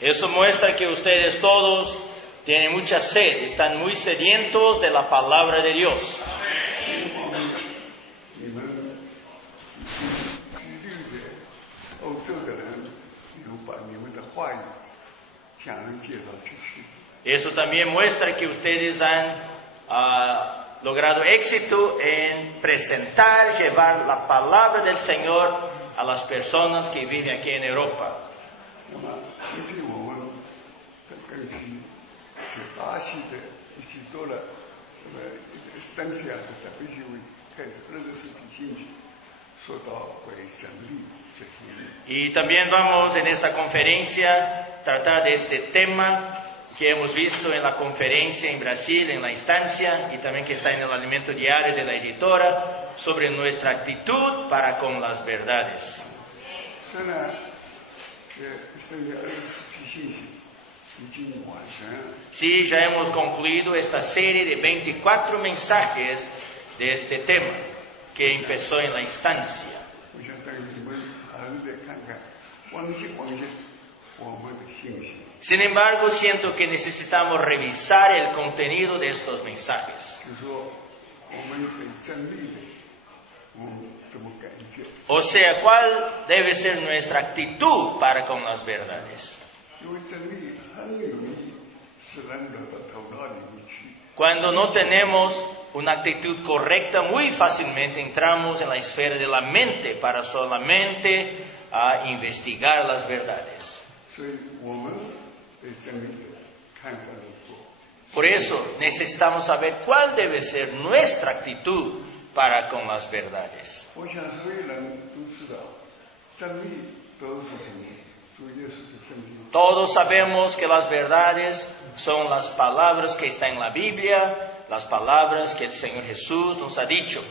Eso muestra que ustedes todos tienen mucha sed, están muy sedientos de la palabra de Dios. Eso también muestra que ustedes han logrado éxito en presentar, llevar la palabra del Señor a las personas que viven aquí en Europa. Y también vamos en esta conferencia tratar de este tema que hemos visto en la conferencia en Brasil, en la instancia, y también que está en el alimento diario de la editora, sobre nuestra actitud para con las verdades. Sí, ya hemos concluido esta serie de 24 mensajes de este tema, que empezó en la instancia. Sin embargo, siento que necesitamos revisar el contenido de estos mensajes. O sea, ¿cuál debe ser nuestra actitud para con las verdades? Cuando no tenemos una actitud correcta, muy fácilmente entramos en la esfera de la mente para solamente investigar las verdades. Por eso necesitamos saber cuál debe ser nuestra actitud para con las verdades. Todos sabemos que las verdades son las palabras que están en la Biblia, las palabras que el Señor Jesús nos ha dicho.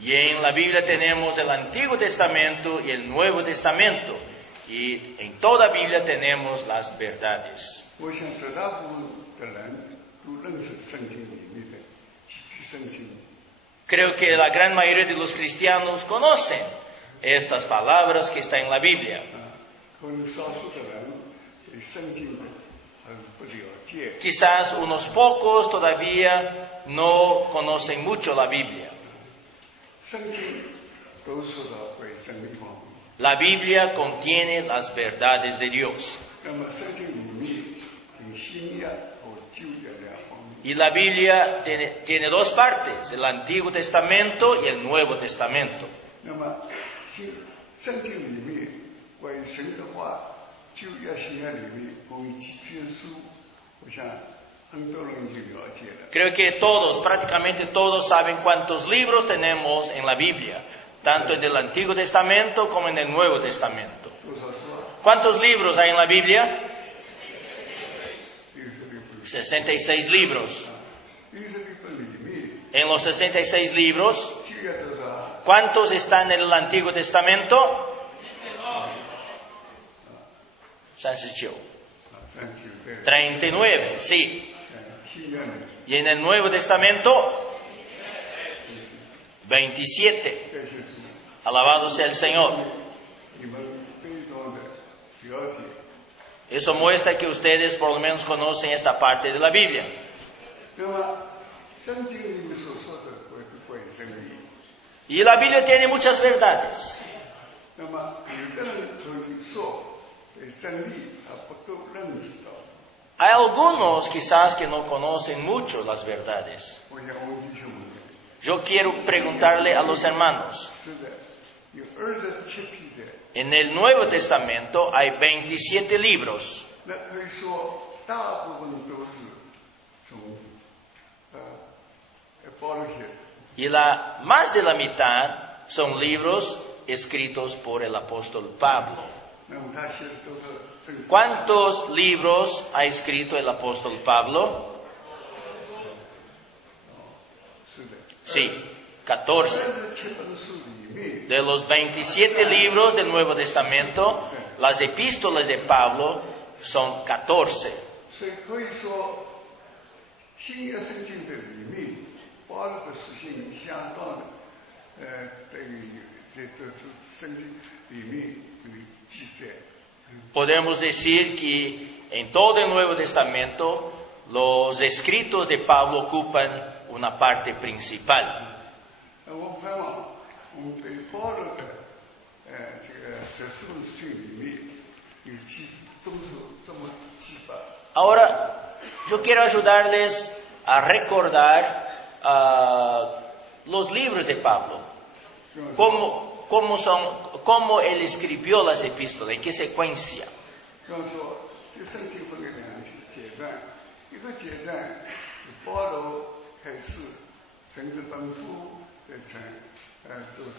Y en la Biblia tenemos el Antiguo Testamento y el Nuevo Testamento. Y en toda Biblia tenemos las verdades. Creo que la gran mayoría de los cristianos conocen estas palabras que están en la Biblia. Quizás unos pocos todavía no conocen mucho la Biblia. La Biblia contiene las verdades de Dios. Y la Biblia tiene dos partes, el Antiguo Testamento y el Nuevo Testamento. Creo que todos, prácticamente todos saben cuántos libros tenemos en la Biblia, tanto en el Antiguo Testamento como en el Nuevo Testamento. ¿Cuántos libros hay en la Biblia? 66 libros. En los 66 libros, ¿cuántos están en el Antiguo Testamento? 39, sí. Y en el Nuevo Testamento, 27. Alabado sea el Señor. Eso muestra que ustedes por lo menos conocen esta parte de la Biblia. Y la Biblia tiene muchas verdades. Hay algunos quizás que no conocen mucho las verdades. Yo quiero preguntarle a los hermanos. En el Nuevo Testamento hay 27 libros. Y más de la mitad son libros escritos por el apóstol Pablo. ¿Cuántos libros ha escrito el apóstol Pablo? Sí, 14. De los 27 libros del Nuevo Testamento, las epístolas de Pablo son 14. 保罗的书信相当的，这圣经里面有记载。Podemos decir que en todo el Nuevo Testamento los escritos de Pablo ocupan una parte principal. 我盼望我们对保罗的这书信里面有综合这么几把。Ahora, yo quiero ayudarles a recordar los libros de Pablo. ¿Cómo él escribió las epístolas? ¿En qué secuencia? 比方说，这圣经分为两个阶段，一个阶段是保罗开始甚至本书的都是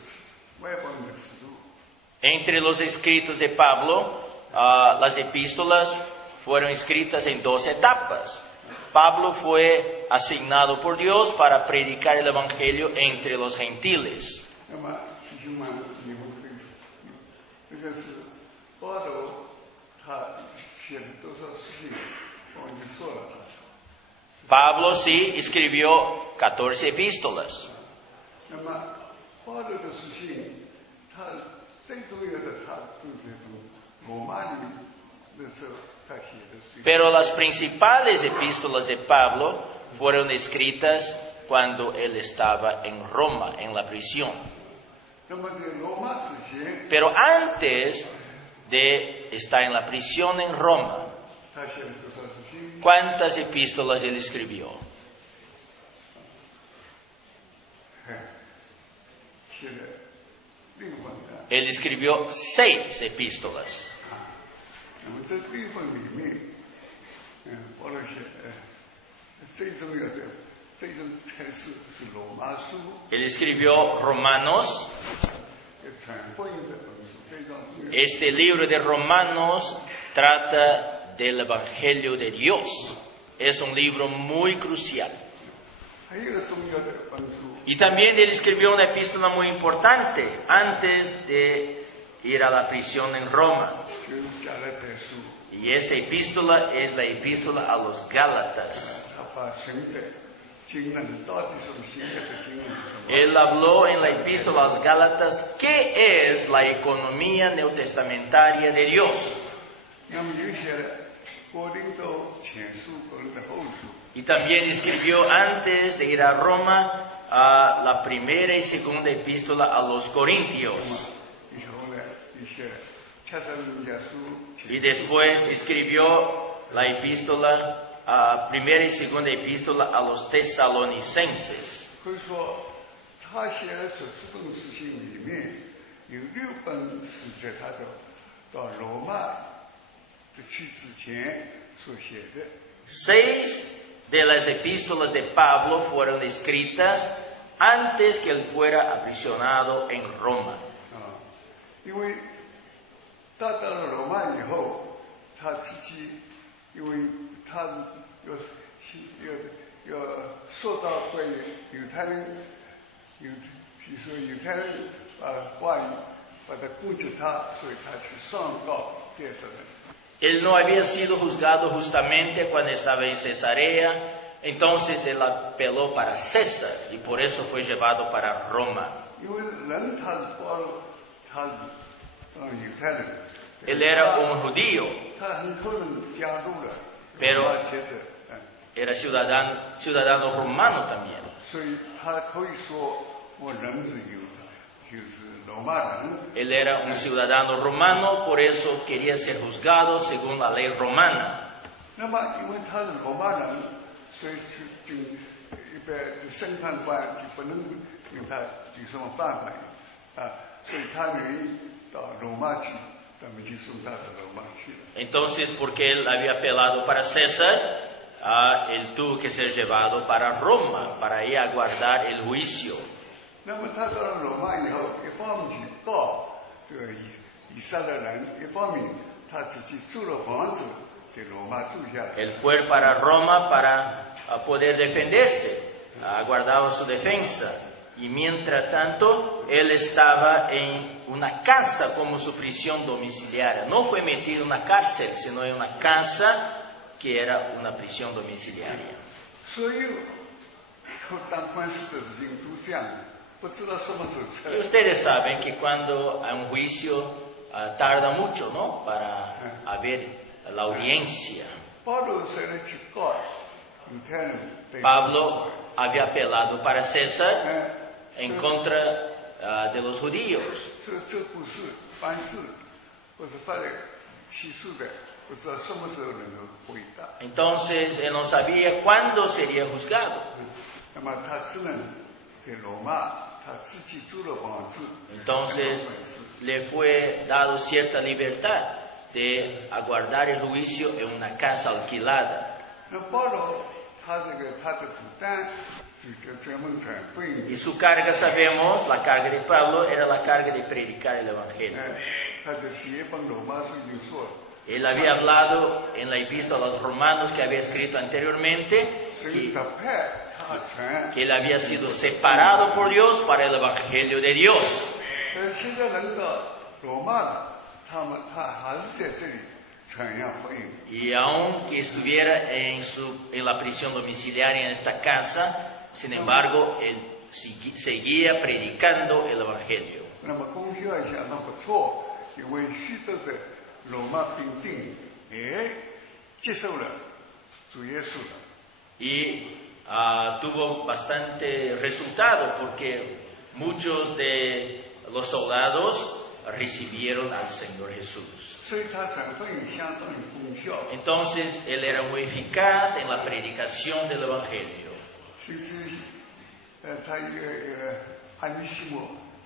外邦的使徒。Entre los escritos de Pablo, las epístolas fueron escritas en 2 etapas. Pablo fue asignado por Dios para predicar el Evangelio entre los gentiles. 那么弟兄们，你们可以，这个是保罗他写的多少事情，我已经说了。Pablo sí escribió 14 epístolas. 那么保罗的书信，他最重要的，他就是从罗马里的时候他写的书。Pero las principales epístolas de Pablo fueron escritas cuando él estaba en Roma, en la prisión. Pero antes de estar en la prisión en Roma, ¿cuántas epístolas él escribió? Él escribió 6 epístolas. Él escribió Romanos. Este libro de Romanos trata del Evangelio de Dios. Es un libro muy crucial. Y también él escribió una epístola muy importante antes de ir a la prisión en Roma. Y esta epístola es la epístola a los Gálatas. Él habló en la epístola a los Gálatas qué es la economía neotestamentaria de Dios. Y también escribió antes de ir a Roma a la primera y segunda epístola a los Corintios. Y después escribió la epístola, primera y segunda epístola a los tesalonicenses. Seis de las epístolas de Pablo fueron escritas antes que él fuera aprisionado en Roma. Él no había sido juzgado justamente cuando estaba en Cesarea, entonces él apeló para César y por eso fue llevado para Roma. Él era un judío, pero era ciudadano romano también. Él era un ciudadano romano, por eso quería ser juzgado según la ley romana. Entonces, porque él había apelado para César, él tuvo que ser llevado para Roma, para ir a aguardar el juicio. Él fue para Roma para poder defenderse, aguardaba su defensa. Y mientras tanto, él estaba en una casa como su prisión domiciliaria. No fue metido en una cárcel, sino en una casa que era una prisión domiciliaria. 后当官司的事情都这样，不知道什么时候出 Y 来。 ustedes saben que cuando hay un juicio tarda mucho, ¿no? Para haber la audiencia. 保罗虽然去告犹太人，对 Pablo había apelado para César 哎， en contra de los judíos. 这不是办事或者法律起诉的，不知道什么时候能够回答。 Entonces él no sabía cuándo sería juzgado. 那么他只能在罗马，他自己租了房子， Entonces le fue dado cierta libertad de aguardar el juicio en una casa alquilada. 那保罗他的负担就专门传福音 Y su carga, sabemos, la carga de Pablo era la carga de predicar el Evangelio. 他在第一本罗马书已经说了， Él había hablado en la epístola a los romanos que había escrito anteriormente 神特派他传， que él había sido separado por Dios para el Evangelio de Dios. 现在轮到罗马了，他还是在这里传扬福音。 Y aunque estuviera en la prisión domiciliaria en esta casa, sin embargo, él seguía predicando el Evangelio. 那么功效也相当不错，因为许多的罗马兵丁接受了主耶稣了。 Y tuvo bastante resultado porque muchos de los soldados recibieron al Señor Jesús. 所以他传福音相当有功效。 Entonces él era muy eficaz en la predicación del Evangelio. 其实，他一个安尼西莫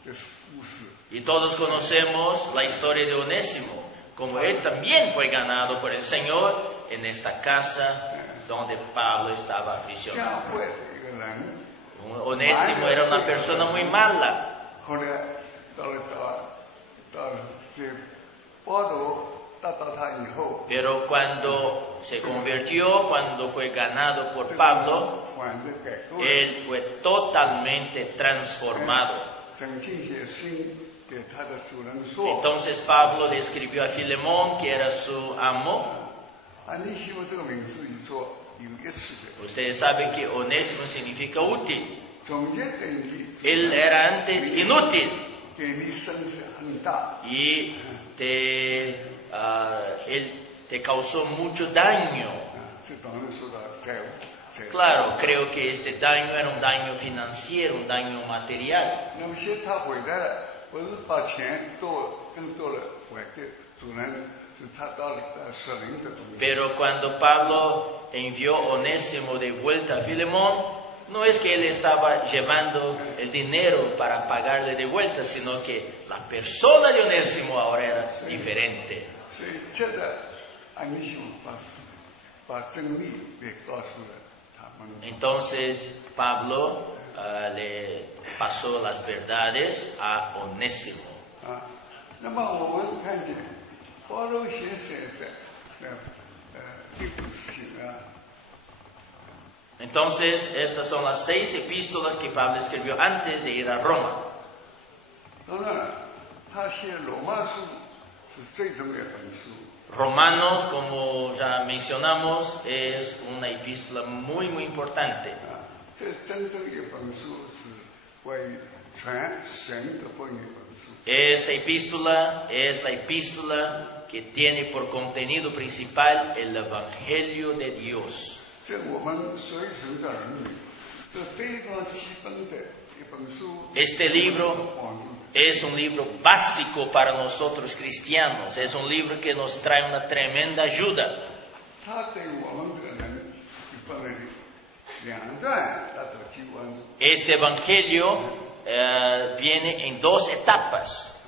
的故事， Y todos conocemos la historia de Onésimo, como él también fue ganado por el Señor en esta casa donde Pablo estaba 教 aprisionado. 会的一个人， Onésimo era una persona muy mala. 后来到了这保罗打到他以后， Pero cuando se convirtió, cuando fue ganado por Pablo, 完全改革了， él fue totalmente transformado. 整信写信给他的主人说， Entonces Pablo le escribió a Filemón, que era su amo. 安尼西莫这个名字一说有意思的， Ustedes saben que Onésimo significa útil. 总结等于 Él era antes inútil 给你损失很大， y él te causó mucho daño. 这当然说到债务。 Claro, creo que este daño era un daño financiero, un daño material. 那么现在他回来了，不是把钱更多了还给主人，是他到了舍灵的东西。 Pero cuando Pablo envió Onésimo de vuelta a Filemón, no es que él estaba llevando el dinero para pagarle de vuelta, sino que la persona de Onésimo ahora era diferente. 所以现在安尼西姆把真理给告诉了他们。 Entonces Pablo le pasó las verdades a Onésimo. 那么我们看见保罗先生的这个事情Entonces, estas son las 6 epístolas que Pablo escribió antes de ir a Roma. 当然了，他写罗马书是最重要的本书。 Romanos, como ya mencionamos, es una epístola muy, muy importante. 这真正一本书是关于传神的福音一本书。 Esta epístola es la epístola que tiene por contenido principal el Evangelio de Dios. 这我们所有神的人民，这非常基本的一本书。 Este libro es un libro básico para nosotros cristianos, es un libro que nos trae una tremenda ayuda. 它对我们这个人就分为两段大的经文。 Este Evangelio viene en 2 etapas.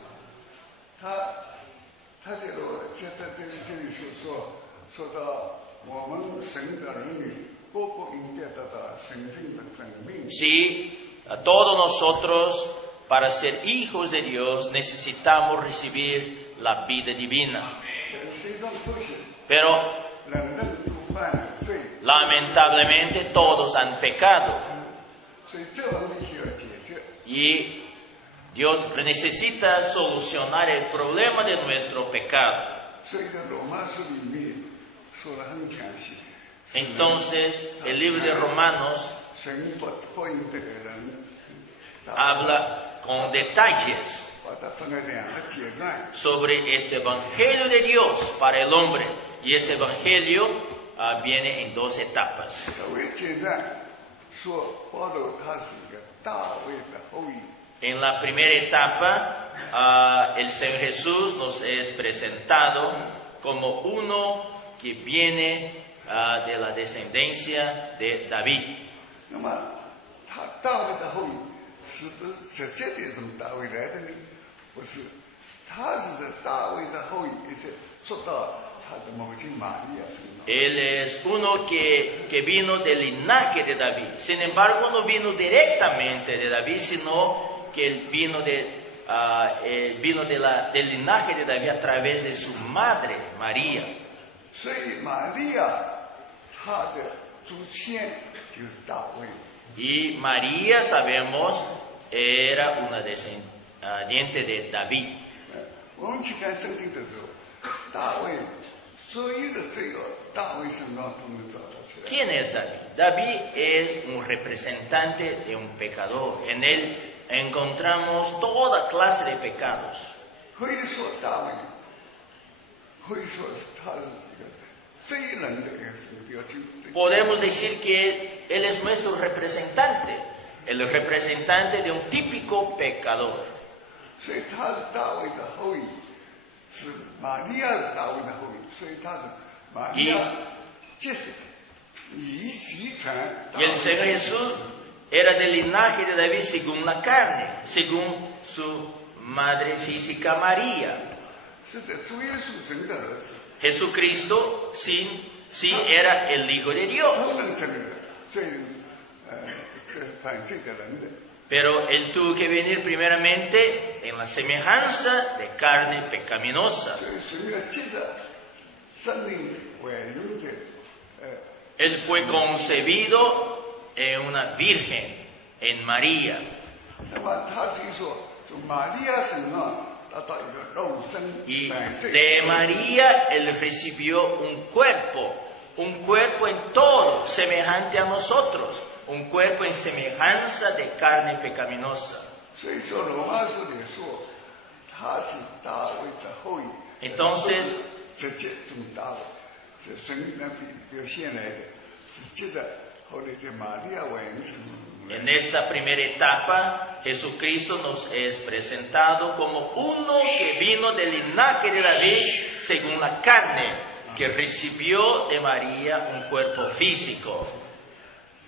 他这个在这里说到我们神的儿女，个个应该得到神圣的生命。 Sí, a todos nosotros, para ser hijos de Dios, necesitamos recibir la vida divina. 非常可惜， Pero 人都犯了罪， lamentablemente todos han pecado 所以这问题需要解决。 y Dios necesita solucionar el problema de nuestro pecado. 所以在罗马书里面说得很详细。 Entonces, el libro de Romanos 神福音这个人， habla con detalles 把它分了两个阶段。 sobre este evangelio de Dios para el hombre. Y este evangelio viene en 2 etapas. 所谓阶段，说保罗他是一个大卫的后裔。 En la primera etapa, el Señor Jesús nos es presentado como uno que viene de la descendencia de David. 那么他大卫的后裔，是不是直接的从大卫来的呢？不是，他是在大卫的后裔，而且说到他的母亲玛利亚身上。 Él es uno que vino del linaje de David. Sin embargo, no vino directamente de David, sino que él vino del linaje de David a través de su madre, María. 所以玛利亚她的祖先就是大卫。 Y María, sabemos, era una descendiente de David. 我们去看圣经的时候，大卫所有的罪恶，大卫身上都能找到出来。 ¿Quién es David? David es un representante de un pecador. En él encontramos toda clase de pecados. 可以说大卫，可以说他是一个罪人的一个标签。 Podemos decir que él es nuestro representante, el representante de un típico pecador. 所以他是大卫的后裔，是玛利亚的大卫的后裔，所以他是玛利亚接受遗传。 Y el Señor Jesús era del linaje de David según la carne, según su madre física María. 是的，主耶稣神的儿子， Jesucristo sí era el Hijo de Dios, 不能成为罪人，是犯罪的人的。 pero él tuvo que venir primeramente en la semejanza de carne pecaminosa. 所以神要借着生命怀孕者， Él fue concebido en una virgen, en María. 那么他就说从玛利亚身上得到一个肉身 Y 百岁。 de María él recibió un cuerpo en todo, semejante a nosotros, un cuerpo en semejanza de carne pecaminosa. 所以说罗马书里说他是大卫的后裔。 Entonces 直接从大卫，是神那表现来的，是接着后来在玛利亚怀孕身上。 en esta primera etapa, Jesucristo nos es presentado como uno que vino del linaje de David según la carne, que recibió de María un cuerpo físico.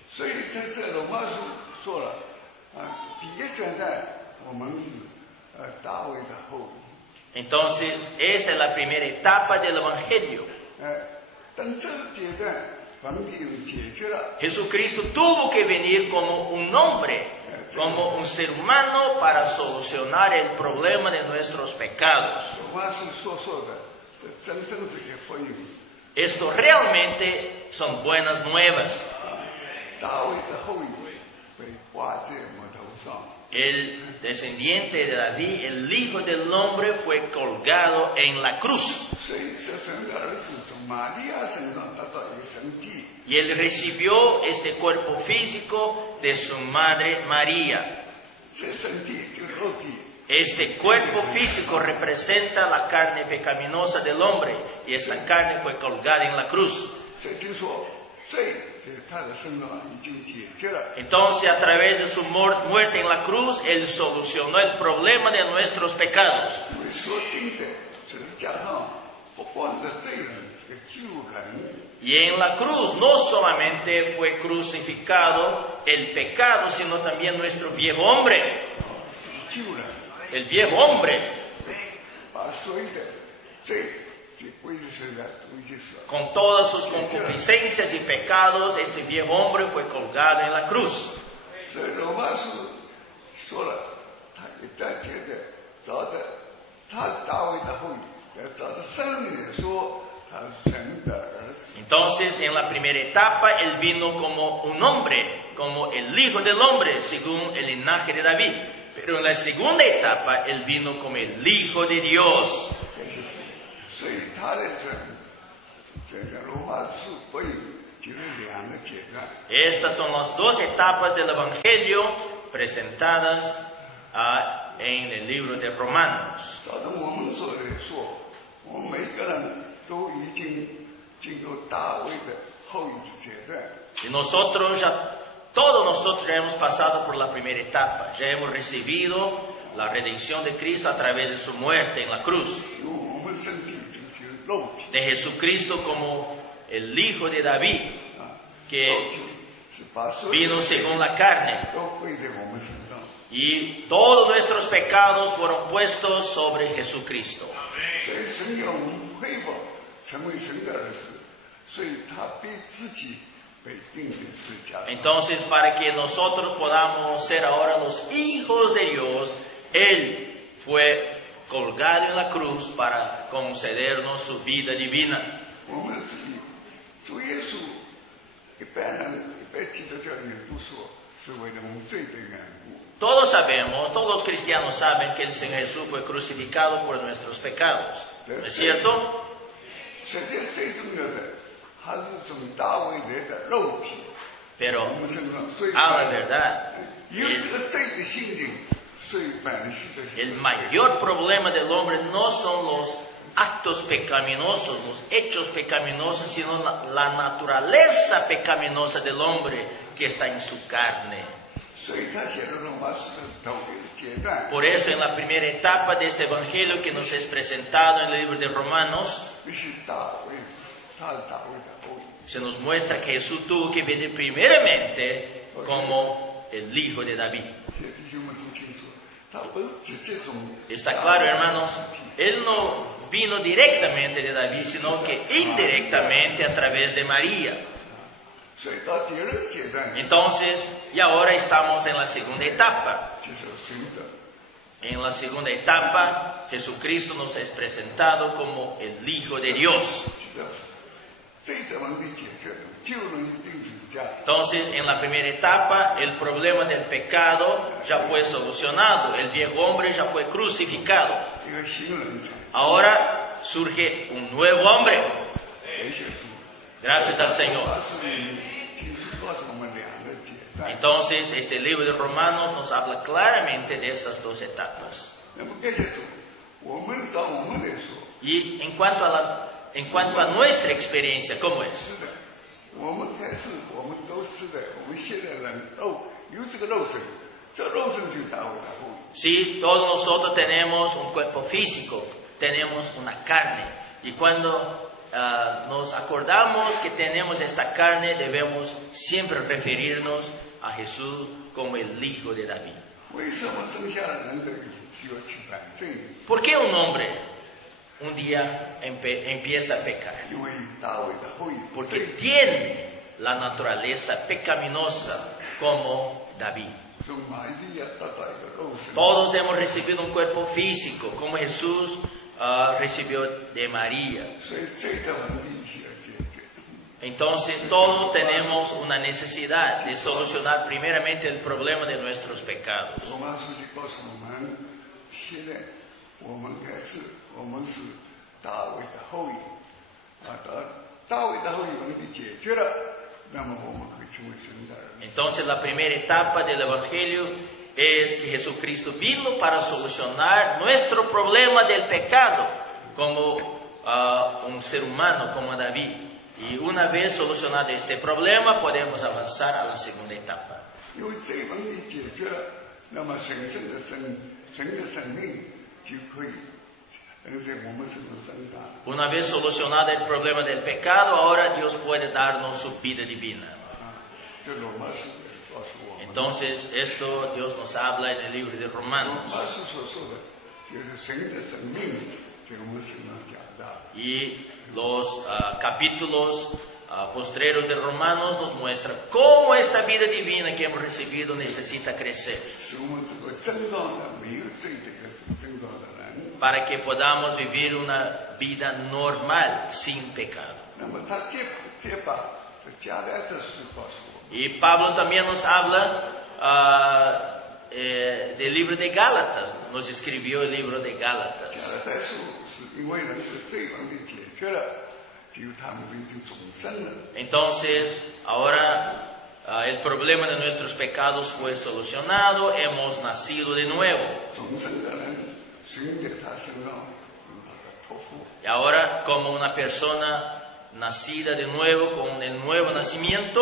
所以他在罗马书说了，第一阶段我们是大卫的后裔， Entonces, esa es la primera etapa del Evangelio. 等这个阶段问题又解决了， Jesucristo tuvo que venir como un hombre, como un ser humano para solucionar el problema de nuestros pecados. 罗马书所说的是真正这个福音。 Esto realmente son buenas nuevas. 大卫的后裔被挂在木头上， El descendiente de David, el Hijo del Hombre, fue colgado en la cruz. 所以这神的儿子从玛利亚身上得到一个身体。 Y él recibió este cuerpo físico de su madre María. 这身体就肉体， Este cuerpo físico representa la carne pecaminosa del hombre y esta carne fue colgada en la cruz. 所以就说罪在他的身上已经解决了。 Entonces, a través de su muerte en la cruz, él solucionó el problema de nuestros pecados. 因为所定的是加上不光是罪人，这个救人， Y en la cruz no solamente fue crucificado el pecado, sino también nuestro viejo hombre. 救人， El viejo hombre, 把所有的罪就归于神的东西上。 con todas sus concupiscencias y pecados, este viejo hombre fue colgado en la cruz. 所以罗马书说了，他一旦觉得找的他大卫的后裔，找的圣灵说他是神的儿子。 Entonces, en la primera etapa, él vino como un hombre, como el Hijo del Hombre, según el linaje de David. Pero en la segunda etapa, él vino como el Hijo de Dios. 所以他的这个罗马书不有就是两个阶段。 Estas son las dos etapas del Evangelio presentadas en el libro de Romanos. 照着我们说的说，我们每个人都已经进入大卫的后一阶段。 Y todos nosotros ya hemos pasado por la primera etapa, ya hemos recibido la redención de Cristo a través de su muerte en la cruz, 因为我们身体就是肉体 de Jesucristo como el Hijo de David, 啊， que 肉体是把所有 vino 的 según la carne, 都归在我们身上。 y todos nuestros pecados fueron puestos sobre Jesucristo. 所以神要我们恢复成为神的儿子，所以他逼自己被钉在十字架上。 Entonces, para que nosotros podamos ser ahora los hijos de Dios, Él fue colgado en la cruz para concedernos su vida divina. 我们是以主耶稣，一般人一般基督教人都说是为了我们罪的缘故。 Todos sabemos, todos los cristianos saben que el Señor Jesús fue crucificado por nuestros pecados, ¿no es cierto? 实际最重要的还是从大卫来的肉体， Pero 我们身上罪 a la verdad, 有这个罪的心灵，罪本是的。 el mayor problema del hombre no son los actos pecaminosos, los hechos pecaminosos, sino la naturaleza pecaminosa del hombre que está en su carne. 所以他写的罗马书的头一个阶段， Por eso, en la primera etapa de este evangelio que nos es presentado en el libro de Romanos, 必须大卫，他是大卫的后裔。 se nos muestra que Jesús tuvo que venir primeramente como el Hijo de David. 弟兄们都清楚，他不是直接从 Está claro, hermanos, Él no vino directamente de David, sino que indirectamente a través de María. 所以到第二阶段， Entonces, y ahora estamos en la segunda etapa. 就是神的， En la segunda etapa, Jesucristo nos es presentado como el Hijo de Dios. 是的，罪的问题解决了，就能钉十字架。 Entonces, en la primera etapa, el problema del pecado ya fue solucionado, el viejo hombre ya fue crucificado. 一个新人才， Ahora surge un nuevo hombre, 也许是 gracias al Señor. 他是提出告诉我们两个阶段。 Entonces, este libro de Romanos nos habla claramente de estas dos etapas. 那么这些都，我们照我们来说， Y en cuanto a nuestra experiencia, ¿cómo es? 是的，我们开始我们都是的，我们现在人肉有这个肉身，这肉身就大卫的后裔。 Sí, todos nosotros tenemos un cuerpo físico, tenemos una carne. Y cuando nos acordamos que tenemos esta carne, debemos siempre referirnos a Jesús como el Hijo de David. 为什么生下人的需要去犯罪？ ¿Por qué un hombre un día empieza a pecar? 因为大卫的后裔， Porque tiene la naturaleza pecaminosa como David. 从马利亚得到一个肉身， Todos hemos recibido un cuerpo físico, como Jesús recibió de María. 所以罪的问题需要解决。 Entonces todos tenemos una necesidad de solucionar primeramente el problema de nuestros pecados. 罗马书记告诉我们，现在我们开始，我们是大卫的后裔，啊，大卫的后裔问题解决了，那么我们可以成为神的儿女。 Entonces la primera etapa del Evangelio es que Jesucristo vino para solucionar nuestro problema del pecado como un ser humano, como David. Y una vez solucionado este problema, podemos avanzar a la segunda etapa. 因为这个问题解决了，那么神的生命就可以在我们身上生长。 Una vez solucionado el problema del pecado, ahora Dios puede darnos su vida divina. 啊，这罗马书告诉我们， Entonces, esto Dios nos habla en el libro de 罗 Romanos. 马书所说的，就是神的生命在我们身上长大。 Y los capítulos postreros de Romanos nos muestran cómo esta vida divina que hemos recibido necesita crecer 使我们这个真正的没有罪这个真正的人， para que podamos vivir una vida normal, sin pecado. 那么他这把这加来的书告诉我们， Y Pablo también nos habla del libro de Gálatas, nos escribió el libro de Gálatas. 加来的书是因为人是罪问题解决了，只有他们已经重生了。 Entonces, ahora el problema de nuestros pecados fue solucionado, hemos nacido de nuevo. 重生的人，神在他身上有他的托付。 Y ahora, como una persona nacida de nuevo, con el nuevo nacimiento,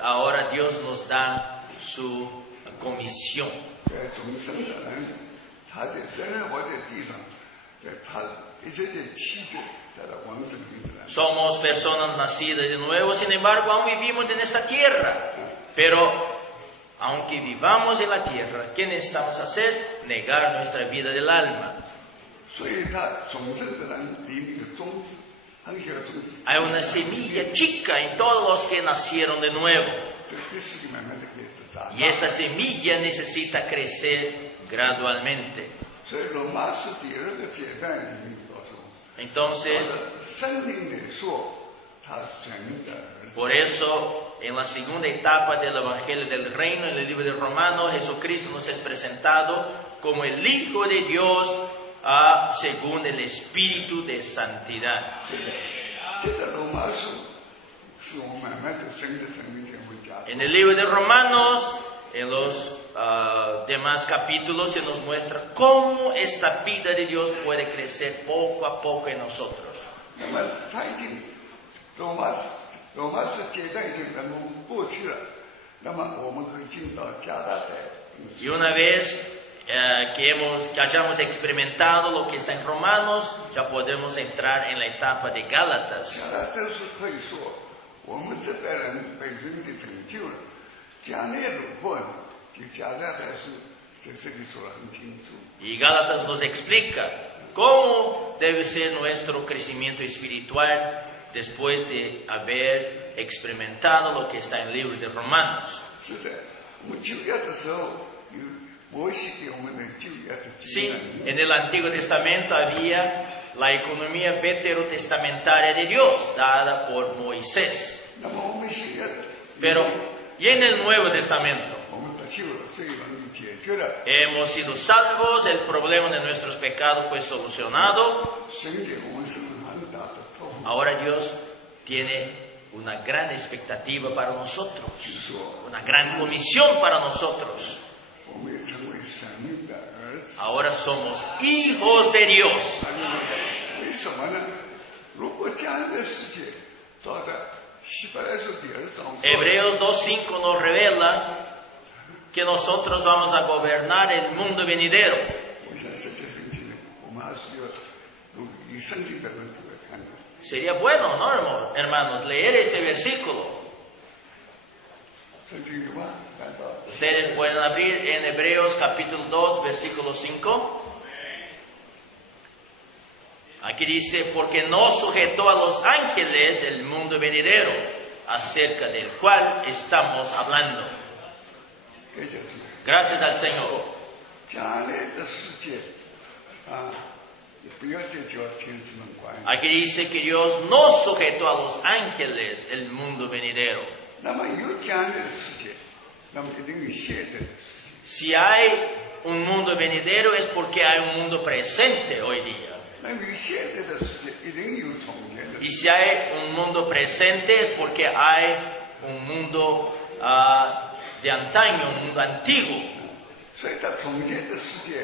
ahora Dios nos da su comisión. 在重生的人，他在生而活在地上，在他一切的期待，在他往生里的人。 Somos personas nacidas de nuevo, sin embargo, aún vivimos en esta tierra. Pero, aunque vivamos en la tierra, ¿qué necesitamos hacer? Negar nuestra vida del alma. 所以他重生的人里面有种子，很小的种子， Hay una semilla chica en todos los que nacieron de nuevo. 这个事情慢慢的开始长 Y esta semilla necesita crecer gradualmente. 所以罗马书第2个阶段里面告诉我们， Entonces, 生命来说，他神的儿子。 por eso, en la segunda etapa del Evangelio del Reino, en el libro de Romanos, Jesucristo nos es presentado como el Hijo de Dios según el Espíritu de Santidad. 这个罗马书是我慢慢的神的生命才会加入。 En el libro de Romanos, en los demás capítulos, se nos muestra cómo esta vida de Dios puede crecer poco a poco en nosotros. 那么他已经罗马书阶段已经能够过去了，那么我们可以进到加拉太。 Y una vez que hayamos experimentado lo que está en Romanos, ya podemos entrar en la etapa de Gálatas. 加拉太书可以说，我们这代人被神给拯救了。加内鲁本就加拉太书在这里说得很清楚。 Y Gálatas nos explica cómo debe ser nuestro crecimiento espiritual después de haber experimentado lo que está en el libro de Romanos. 是的，我们旧约的时候有摩西给我们的旧约的经 Sí, 验。 en el Antiguo Testamento había la economía veterotestamentaria de Dios, dada por Moisés. 那么我们新约的， Pero, y en el Nuevo Testamento, 我们得救了，罪问题解决了， hemos sido salvos, el problema de nuestros pecados fue solucionado. 神给我们是很大的托付。 Ahora Dios tiene una gran expectativa para nosotros, 说 una gran comisión para nosotros. 我们也成为神的儿子。 Ahora somos hijos de Dios. 为什么呢？如果将来的世界照着希伯来书第2章说， Hebreos 2.5 nos revela que nosotros vamos a gobernar el mundo venidero. 我想这些事情呢，我们还是要以圣经的论述来看的。 Sería bueno, ¿no, hermanos, leer este versículo? 圣经有吗？看到 Ustedes pueden abrir en Hebreos capítulo 2, versículo 5. Aquí dice, porque no sujetó a los ángeles el mundo venidero, acerca del cual estamos hablando. 这就是 Gracias al Señor. 将来的世界啊，也不要再叫天子们管。 Aquí dice que Dios no sujetó a los ángeles el mundo venidero. 那么有将来的世界，那么一定有现在的世界。 Si hay un mundo venidero es porque hay un mundo presente hoy día. 那么有现在的世界，一定有从前的 Y 世 si hay un mundo presente es porque hay un mundo de antaño, un mundo antiguo. 界。所以，在从前的世界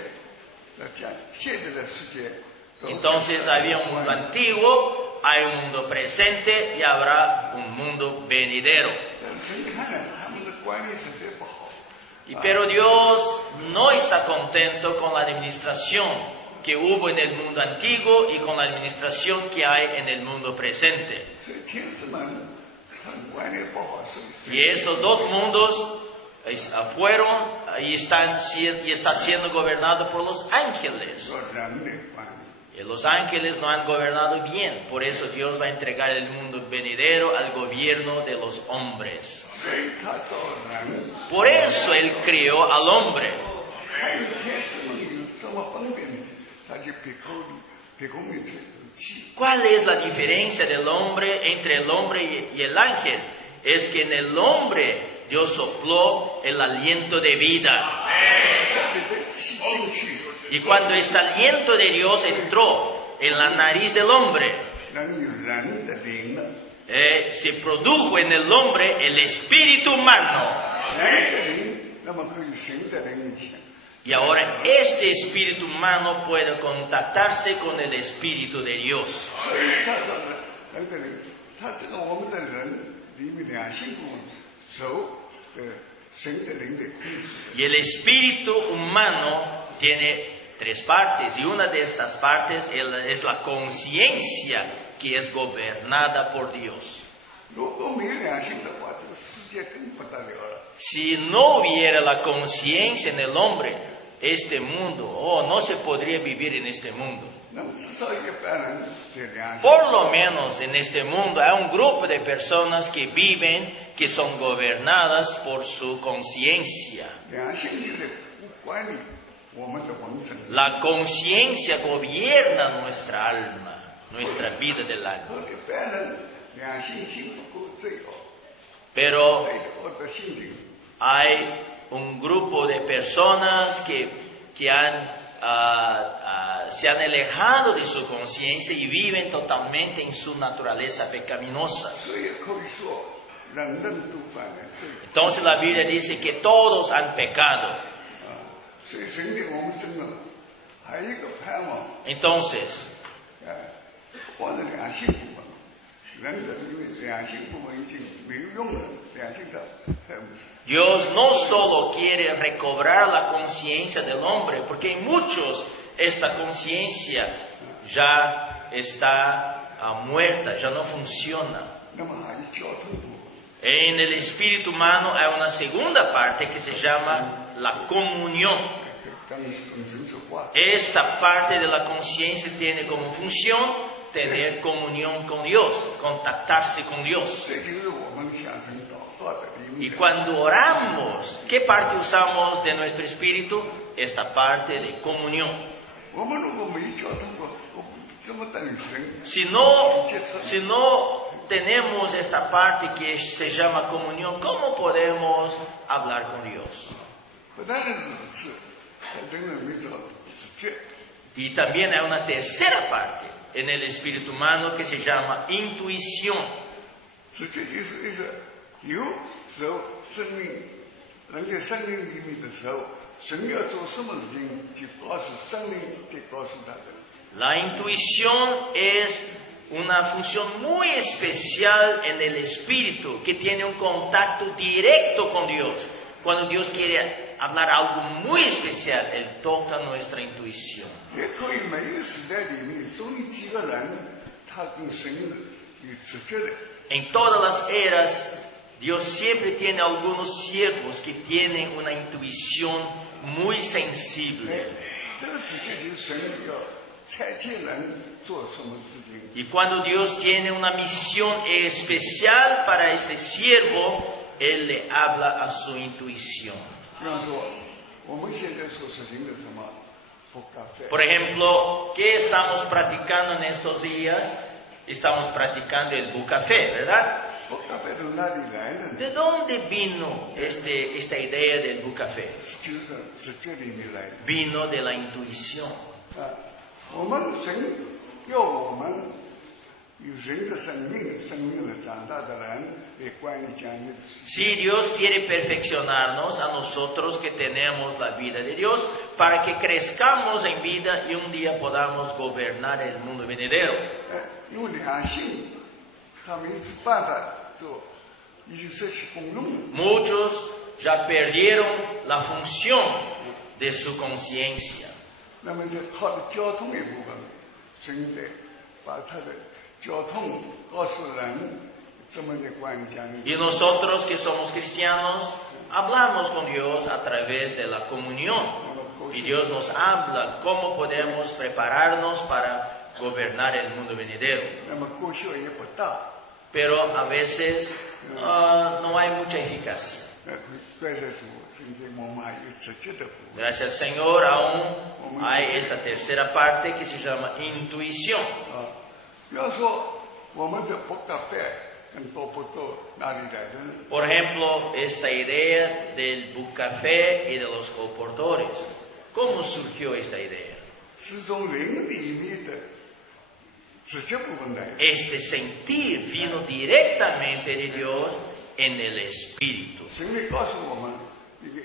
来讲，现在的世界。 Entonces había un mundo antiguo, hay un mundo presente y habrá un mundo venidero. 但是你看呢，他们的管理实在不好。 Pero Dios no está contento con la administración que hubo en el mundo antiguo y con la administración que hay en el mundo presente. 所以天子们他们管理不好，所以 Y estos dos mundos fueron y está siendo gobernado por los ángeles. 说人类管理。 Y los ángeles no han gobernado bien, por eso Dios va a entregar el mundo venidero al gobierno de los hombres. 所以他造人， Por eso Él creó al hombre. 还有天子们有这么分别呢？他就别公民这气。 ¿Cuál es la diferencia del hombre entre el hombre y el ángel? Es que en el hombre Dios sopló el aliento de vida. 别的气进去， Y cuando este aliento de Dios entró en la nariz del hombre, 能有人的灵了。se produjo en el hombre el espíritu humano. 人的灵，那么可以神的灵一样。 Y ahora este espíritu humano puede contactarse con el espíritu de Dios. 所以他说呢，人的灵，他这个我们的人里面两性部分受神的灵的控制。 Y el espíritu humano tiene 3 partes, y una de estas partes es la conciencia que es gobernada por Dios. 如果没有两性的话，这个世界更不得了了。 Si no hubiera la conciencia en el hombre, este mundo, no se podría vivir en este mundo. 那么至少一般人这两性， Por lo menos en este mundo hay un grupo de personas que viven, que son gobernadas por su conciencia. 两性力的管理我们的魂神。 La conciencia gobierna nuestra alma, nuestra vida del alma. 和一般人两性心不够罪恶， Pero 罪恶的心灵。 hay un grupo de personas que se han alejado de su conciencia y viven totalmente en su naturaleza pecaminosa. 所以可以说，人人都犯了罪。 Entonces la Biblia dice que todos han pecado. 所以神给我们生了还有一个盼望， Entonces, 或者两性部分，人的因为两性部分已经没有用了，两性的Dios no solo quiere recobrar la conciencia del hombre, porque en muchos esta conciencia ya está muerta, ya no funciona. 那么还有交通部分。 En el espíritu humano hay una segunda parte que se llama la comunión. 跟神说话， Esta parte de la conciencia tiene como función tener comunión con Dios, contactarse con Dios. 这就是我们向神祷告的里 Y 面。 cuando oramos, ¿qué parte usamos de nuestro espíritu? Esta parte de comunión. 我们如果没有交通过，我们怎么等于神？ Si no tenemos esta parte que se llama comunión, ¿cómo podemos hablar con Dios? 不但是如此，人人没找直觉。 Y también hay una tercera parte en el espíritu humano que se llama intuición. 直觉就是一个有时候生命，人在生命里面的时候，神要做什么事情，就告诉生命，就告诉他的。 La intuición es una función muy especial en el espíritu que tiene un contacto directo con Dios. Cuando Dios quiere hablar algo muy especial, Él toca nuestra intuición. 也可以每个时代里面，总有几个人，他跟神有直觉的。 En todas las eras, Dios siempre tiene algunos siervos que tienen una intuición muy sensible. 这个直觉就是神要差遣人做什么事情。 Y cuando Dios tiene una misión especial para este siervo, Él le habla a su intuición. 比方说，我们现在所实行的什么不咖啡， Por ejemplo, ¿qué estamos practicando en estos días? Estamos practicando el bucafé, ¿verdad? 不咖啡从哪里来的呢？ ¿De dónde vino esta idea del bucafé? 就是直觉里面来的。 Vino de la intuición. 我们神要我们有人的生命，生命的长大的人来管理讲义。 Si Dios quiere perfeccionarnos a nosotros que tenemos la vida de Dios, para que crezcamos en vida y un día podamos gobernar el mundo venidero. 因为良心，他们是办法做，已经失去功用了。 Muchos ya perdieron la función de su conciencia. 那么就靠着交通一部分，神在把他的交通告诉人怎么来管理讲义。 Y nosotros que somos cristianos hablamos con Dios a través de la comunión. Y Dios nos habla cómo podemos prepararnos para gobernar el mundo venidero. 那么功效也不大， Pero a veces no hay mucha eficacia. 怪在主，今天我们还有直接的部分。 Gracias al Señor aún hay esta tercera parte que se llama intuición. 比方说，我们这不咖啡跟多不多哪里来的呢？ Por ejemplo, esta idea del bucafé y de los colportores. ¿Cómo surgió esta idea? 是从灵里面的直接部分来。 Este sentir vino directamente de Dios en el Espíritu. 神会告诉我们一个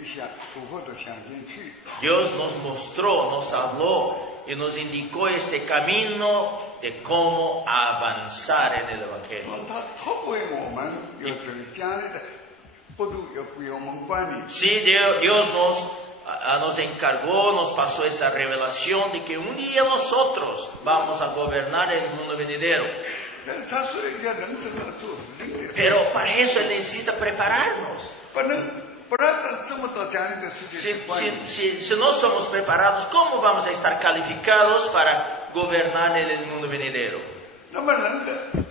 符合的想进去。 Dios nos mostró, nos habló y nos indicó este camino de cómo avanzar en el Evangelio. 他透过我们有将来的不都要归我们管理。 Sí, Dios nos encargó, nos pasó esta revelación de que un día nosotros vamos a gobernar el mundo venidero. 但是他说一下人生要做事情的， Pero para eso Él necesita prepararnos. 不然这么多家里的事情去管理。 Si no somos preparados, ¿cómo vamos a estar calificados para gobernar el mundo venidero? 那么人的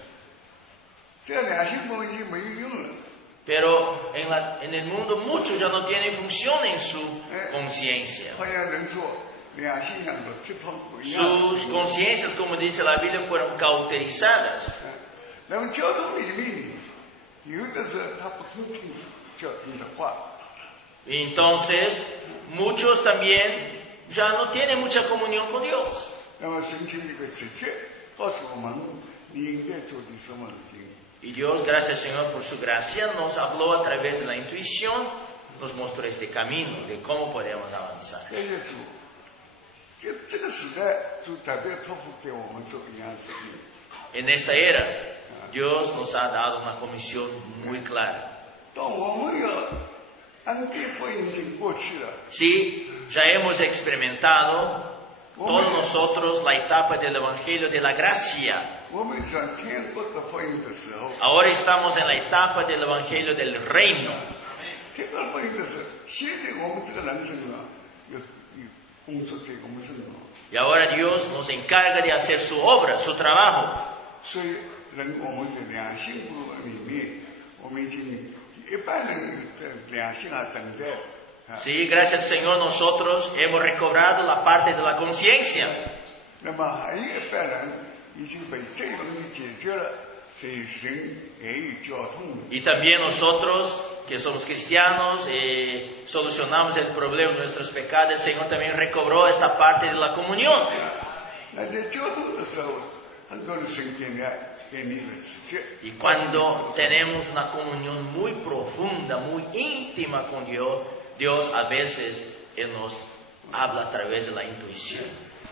这良心不已经没有用了。 Pero en el mundo muchos ya no tienen función en su conciencia. 好像人说良心两个地方不一样。 Sus conciencias, como dice la Biblia, fueron cauterizadas. 那么交通里面，有的时候他不听交通的话。 Entonces, muchos también ya no tienen mucha comunión con Dios. 那么神经这个直接告诉我们你应该做的什么事情。 Y Dios, gracias Señor por su gracia, nos habló a través de la intuición, nos mostró este camino de cómo podemos avanzar. 谢谢主，这个时代主特别托付给我们做一样事情。 En esta era, Dios nos ha dado una comisión muy clara. 当我们要按给福音已经过去了， Sí, ya hemos experimentado todos nosotros la etapa del Evangelio de la gracia. 我们讲天国的福音的时候， Ahora estamos en la etapa del Evangelio del Reino. 天国福音的时候，现在我们这个人生啊，有工作在我们身上， Y ahora Dios nos encarga de hacer su obra, su trabajo. 所以我们的良心部分里面，我们已经一般人的良心啊等在。 Sí, gracias Señor, nosotros hemos recobrado la parte de la conciencia. 那么还有一般人已经被这个问题解决了，所以神给予交通。 Y también nosotros, que somos cristianos, solucionamos el problema de nuestros pecados. El Señor también recobró esta parte de la comunión. 那在交通的时候，很多的神给你的直接。 Y cuando tenemos una comunión muy profunda, muy íntima con Dios, Dios a veces Él nos habla a través de la intuición.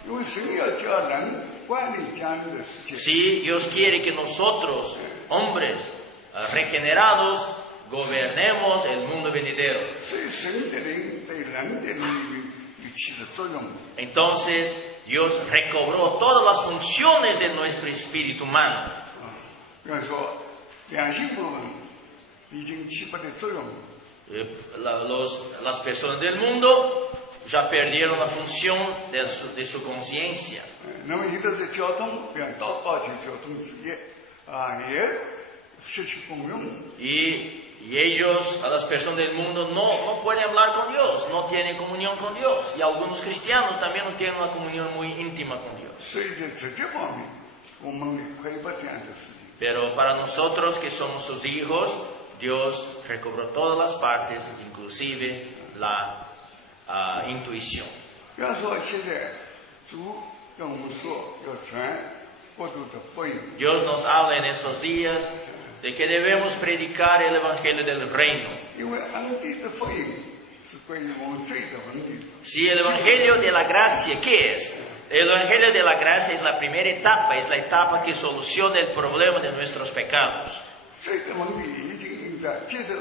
因为神要叫人管理家里的事情。 Sí, Dios quiere que nosotros, hombres regenerados, gobernemos el mundo venidero. 所以神的灵对人的灵有起的作用。 Entonces, Dios recobró todas las funciones de nuestro espíritu humano. 比方说，良心部分已经起不的作用。 Las personas del mundo ya perdieron la función de su conciencia. 那么有的是交通，比方祷告就交通职业也失去功用。 Y ellos, a las personas del mundo, no pueden hablar con Dios, no tienen comunión con Dios. Y algunos cristianos también no tienen una comunión muy íntima con Dios. 所以在直接方面，我们可以把这样的事情。 Pero para nosotros que somos sus hijos, Dios recobró todas las partes, inclusive la intuición. 比方说，现在主跟我们说要传国度的福音， Dios nos habla en estos días de que debemos predicar el Evangelio del Reino. 因为恩典的福音是关于我们罪的问题。 Si el Evangelio de la Gracia, ¿qué es? El Evangelio de la Gracia es la primera etapa, es la etapa que soluciona el problema de nuestros pecados. 罪的问题已经应该接受，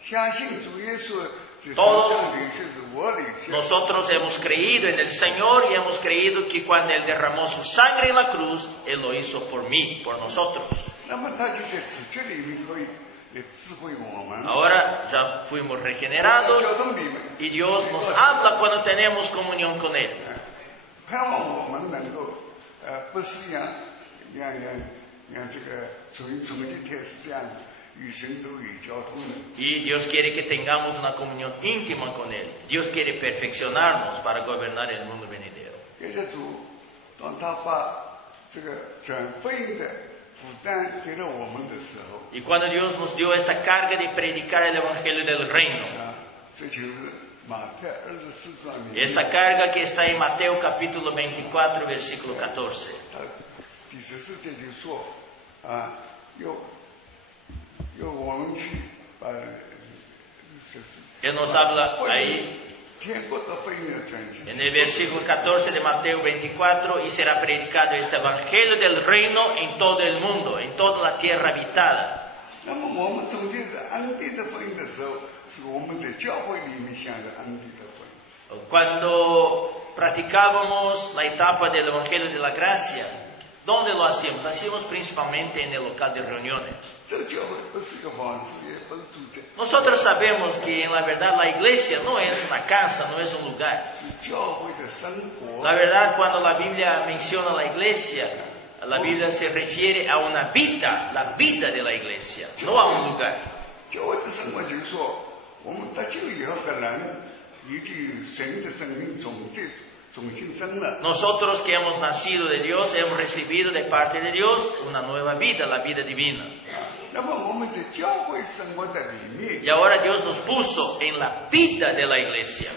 相信主耶稣是 Todos 上帝就是我的。 Nosotros hemos creído en el Señor y hemos creído que cuando Él derramó su sangre en la cruz, Él lo hizo por mí, por nosotros. 那么他就在直觉里面可以来指挥我们。 Ahora ya fuimos regenerados 交通里面， y Dios nos habla cuando tenemos comunión con Él. 盼望我们能够不是像这个从一开始这样与神都有交通的。 Y Dios quiere que tengamos una comunión íntima con Él. Dios quiere perfeccionarnos para gobernar el mundo venidero. 感谢主，当他把这个转福音的负担给了我们的时候， Y cuando Dios nos dio esta carga de predicar el Evangelio del Reino, 这就是马太24章里面 esta carga que está en Mateo capítulo 24, versículo 14. 第14节就说由我们去把Él nos habla ahí en el versículo 14 de Mateo 24, y será predicado este evangelio del reino en todo el mundo, en toda la tierra habitada. Cuando practicábamos la etapa del evangelio de la gracia, ¿dónde lo hacíamos? Lo hacíamos principalmente en el local de reuniones. Nosotros sabemos que en la verdad la iglesia no es una casa, no es un lugar. La verdad, cuando la Biblia menciona la iglesia se refiere a una vida, la vida de la iglesia, no a un lugar. Nosotros que hemos nacido de Dios, hemos recibido de parte de Dios una nueva vida, la vida divina. Y ahora Dios nos puso en la vida de la iglesia.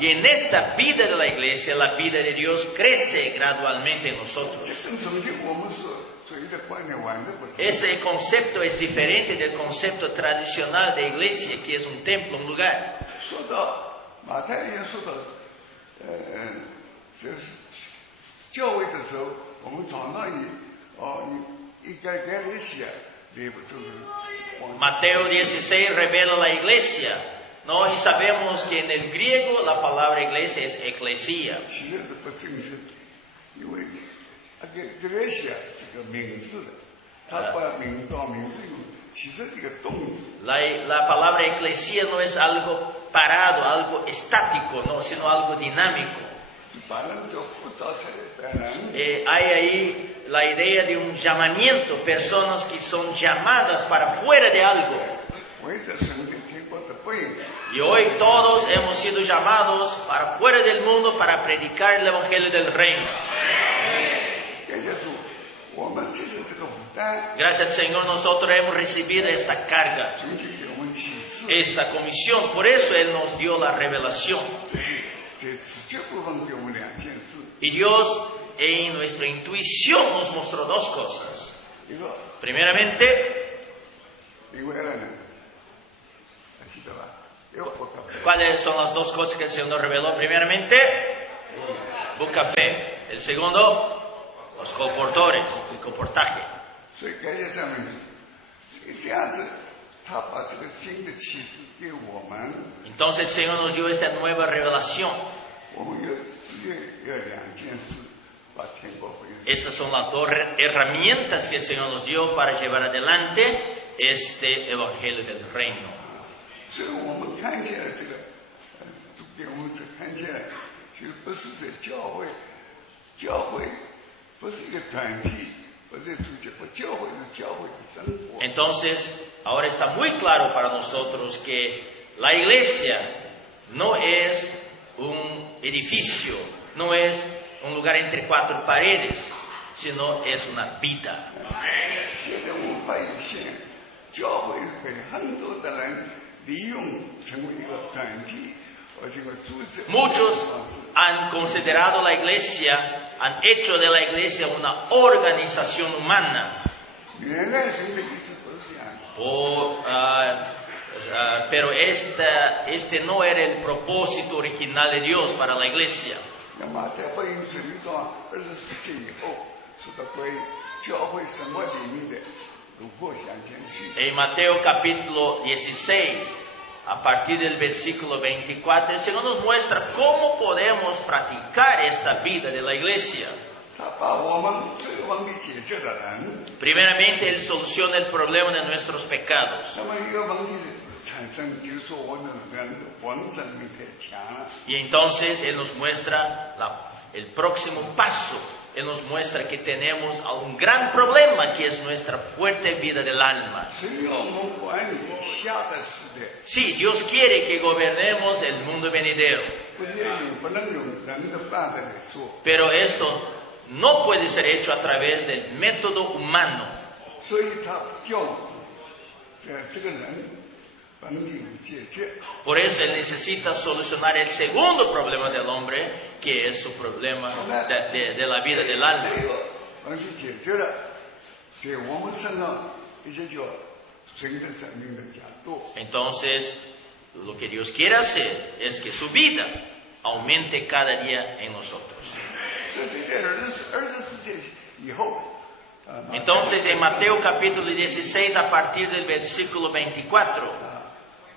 Y en esta vida de la iglesia, la vida de Dios crece gradualmente en nosotros. Ese concepto es diferente del concepto tradicional de iglesia, que es un templo, un lugar. Mateo 16 revela la iglesia, ¿no? Y sabemos que en el griego la palabra iglesia es eclesia. La palabra eclesia no es algo parado, algo estático, no, sino algo dinámico. Hay ahí la idea de un llamamiento, personas que son llamadas para fuera de algo. Y hoy todos hemos sido llamados para fuera del mundo para predicar el evangelio del reino. Gracias al Señor, nosotros hemos recibido esta carga, esta comisión. Por eso Él nos dio la revelación. Y Dios en nuestra intuición nos mostró dos cosas. Primeramente, ¿cuáles son las dos cosas que el Señor nos reveló? Primeramente, Bucafé. El segundo, los colportores, el colportaje. Entonces el Señor nos dio esta nueva revelación. Estas son las dos herramientas que el Señor nos dio para llevar adelante este evangelio del reino. Entonces, ahora está muy claro para nosotros que la iglesia no es un edificio, no es un lugar entre cuatro paredes, sino es una vida. Muchos han considerado la iglesia, han hecho de la iglesia una organización humana. Pero este no era el propósito original de Dios para la iglesia. En Mateo capítulo 16, a partir del versículo 24, el Señor nos muestra cómo podemos practicar esta vida de la iglesia. Primeramente, Él soluciona el problema de nuestros pecados. Y entonces Él nos muestra el próximo paso. Él nos muestra que tenemos un gran problema, que es nuestra fuerte vida del alma. Sí, Dios quiere que gobernemos el mundo venidero. Pero esto no puede ser hecho a través del método humano. Por eso Él necesita solucionar el segundo problema del hombre, qué es su problema de la vida del alma. 这个问题解决了，在我们身上一些叫神的生命的加多。 Entonces, lo que Dios quiere hacer es que su vida aumente cada día en nosotros. 所以这个20世纪以后， Entonces, en Mateo capítulo 16, a partir del versículo 24,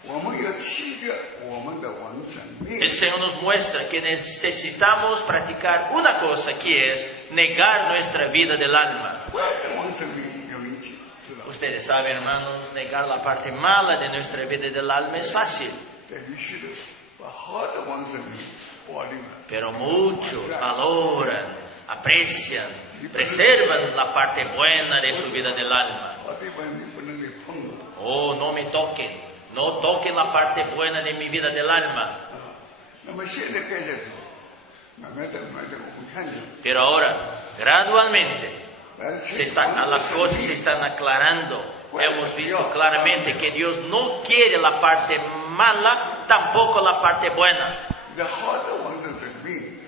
我们要弃绝我们的完整命。 el Señor nos muestra que necesitamos practicar una cosa, que es negar nuestra vida del alma. 我要跟完整命有一起，知道？ Ustedes saben, hermanos, negar la parte mala de nuestra vida del alma es fácil, 但必须的把好的完整命保留了。 pero muchos valoran, aprecian, preservan la parte buena de su vida del alma. 好的本命不能给碰了。 Oh, no me toquen, no toquen la parte buena de mi vida del alma. 那么现在开始慢慢的我们看见， Pero ahora, gradualmente, las cosas se están aclarando. Hemos visto claramente que Dios no quiere la parte mala, tampoco la parte buena. 这好的完整生命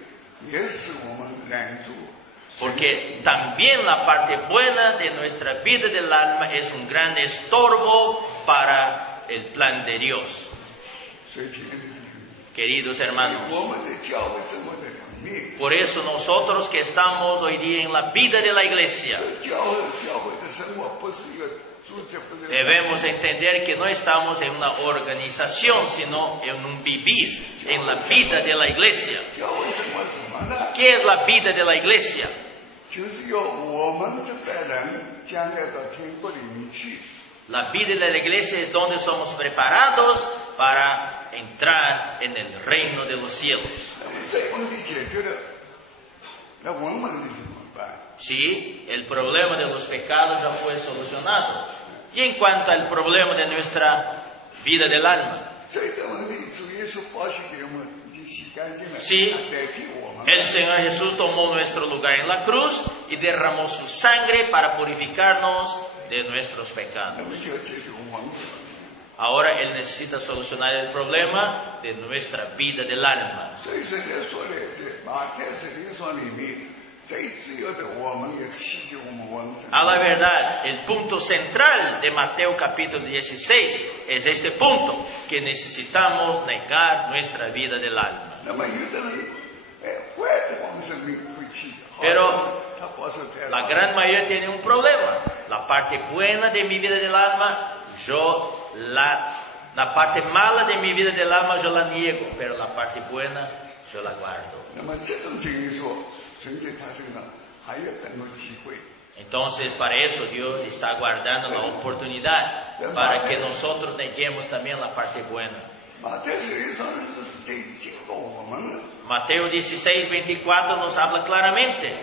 也使我们拦住。 Porque también la parte buena de nuestra vida del alma es un gran estorbo para el plan de Dios. 所以亲爱的弟兄， Queridos hermanos, 我们的教会生活的两面， por eso nosotros que estamos hoy día en la vida de la iglesia, 教会的生活不是一个组织，不是。 debemos entender que no estamos en una organización, sino en un vivir, en la vida de la iglesia. 教会生活什么呢？ ¿Qué es la vida de la iglesia? 就是要我们这代人将来到天国里面去。 La vida de la iglesia es donde somos preparados para entrar en el reino de los cielos. 那么这个问题解决了，那我们的怎么办？ Sí, el problema de los pecados ya fue solucionado. Y en cuanto al problema de nuestra vida del alma, 这个问题主耶稣宝血给我们已经洗干净了， Sí. 代替我们。 el Señor Jesús tomó nuestro lugar en la cruz y derramó su sangre para purificarnos de nuestros 那 pecados. 么就要解决我们。 Ahora Él necesita solucionar el problema de nuestra vida del alma. 所以圣经说的在马太福音书里面，最主要的我们要弃绝我们完整。 A la verdad, el punto central de Mateo capítulo 16 es este punto, que necesitamos negar nuestra vida del alma. 那么有的人，坏的完整命会弃，好的 Pero 他保守太 La 老。 gran mayoría tiene un problema. La parte buena de mi vida del alma, la parte mala de mi vida del alma yo la niego, pero la parte buena yo la guardo. 那么这种经历说，神在他身上还有更多机会。 Entonces, para eso Dios está guardando la oportunidad para que nosotros neguemos también la parte buena. 马太福音上是这经过我们了。 Mateo 16:24 nos habla claramente.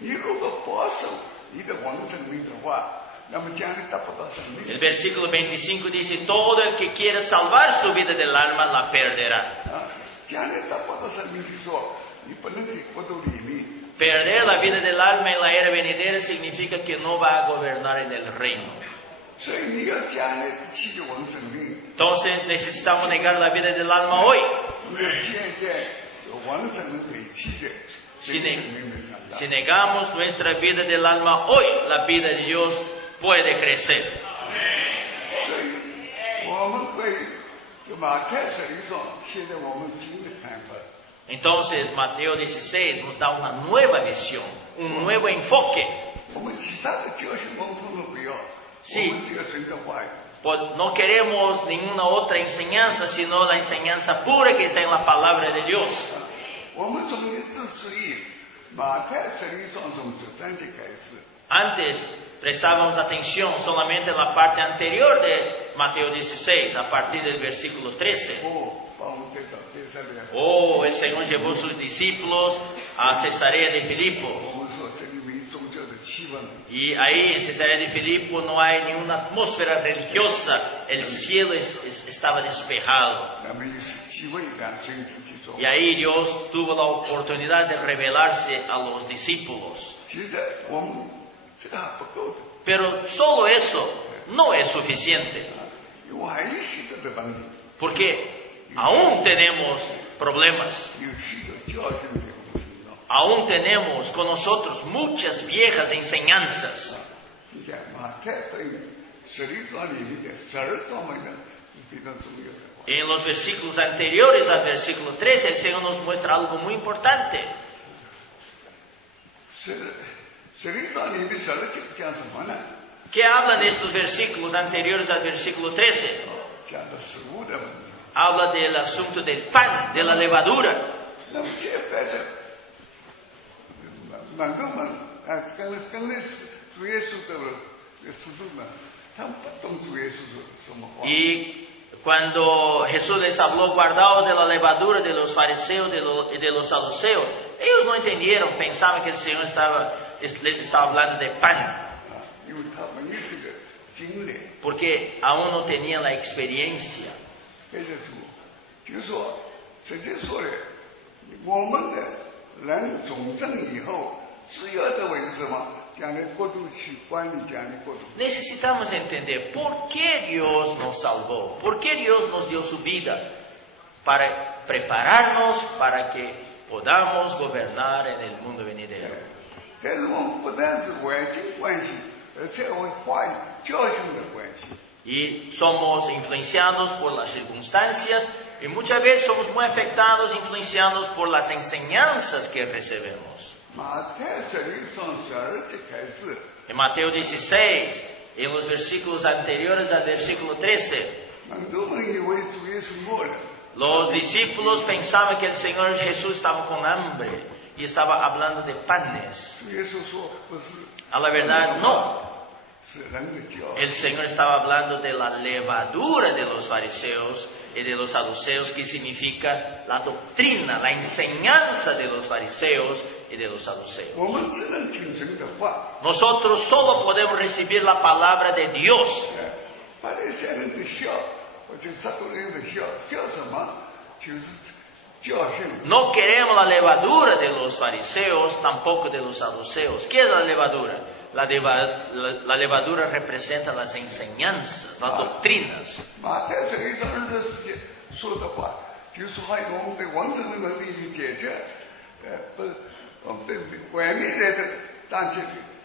你如果保守你的完整命的话，那么将来达不到生命。 El versículo 25 dice, todo el que quiera salvar su vida del alma la perderá. 将来达不到生命，就说你不能在国度里面。 Perder la vida del alma en la era venidera significa que no va a gobernar en el reino. 所以你要将来弃绝完整命。 Entonces necesitamos negar la vida del alma hoy. 你现在有完整的委弃的，这个生命的长大。 Si negamos nuestra vida del alma hoy, la vida de Dios puede crecer. 所以我们会就马太福音上，现在我们新的看法。 Entonces Mateo 16 nos da una nueva visión, un nuevo enfoque. 我们其他的教训我们通通不要， Sí. 我们只要神的话语。 No queremos ninguna otra enseñanza, sino la enseñanza pura que está en la palabra de Dios. 我们从自注意马太福音上从13节开始， Antes prestábamos atención solamente a la parte anterior de Mateo 16, a partir del versículo 13. 把我们带到第三边。 Oh, el Señor llevó sus discípulos a Cesarea de Filipo. 我们说这里没宗教的气氛， Y ahí en Cesarea de Filipo no hay ninguna atmósfera religiosa, el cielo estaba despejado. 那么有机会让神自己说 Y。ahí Dios tuvo la oportunidad de revelarse a los discípulos. 其实我们这个还不够的， Pero solo eso no es suficiente, 我还有许多的问题， porque aún tenemos problemas, 有许多教训给我们知道。 Aún tenemos con nosotros muchas viejas enseñanzas. 你看马太福音11章里面的12章里面是非常重要的话。 En los versículos anteriores al versículo 13, el Señor nos muestra algo muy importante. 11章里面的12节讲什么呢？ ¿Qué hablan estos versículos anteriores al versículo 13? 讲的食物的问题。 Habla del asunto del pan, de la levadura. 那么这边的蛮多们啊，跟那主耶稣的使徒们，他们不懂主耶稣说什么话。 Y cuando Jesús les habló, guardado de la levadura de los fariseos y de los saduceos, ellos no entendieron, pensaban que el Señor les estaba hablando de pan, 因为他们有这个经历， porque aún no tenían la experiencia. 这就是说，直接说的，我们的人重生以后，是要的为什么？将来国度去管理将来国度。 Necesitamos entender por qué Dios nos salvó, por qué Dios nos dio su vida, para prepararnos para que podamos gobernar en el mundo venidero. 但是我们不但是环境关系，而且为话语教训的关系。 Y somos influenciados por las circunstancias y muchas veces somos muy afectados, influenciados por las enseñanzas que recibimos. 马太11章12节开始， En Mateo 16, en los versículos anteriores al versículo 13, 很多人以为主耶稣饿了， los discípulos pensaban que el Señor Jesús estaba con hambre y estaba hablando de panes. 主耶稣说不是， A la verdad, no. 是人的教。 El Señor estaba hablando de la levadura de los fariseos y de los saduceos, que significa la doctrina, la enseñanza de los fariseos y de los saduceos. 我们只能听神的话。 Nosotros solo podemos recibir la palabra de Dios. 法利赛人的笑，或者撒都人的笑，笑什么？就是教训。 No queremos la levadura de los fariseos, tampoco de los saduceos. ¿Qué es la levadura? La levadura representa las enseñanzas, las doctrinas. 马太11章20节说的话，就是还有我们的王生的问题已解决，不，我们的外面来的当前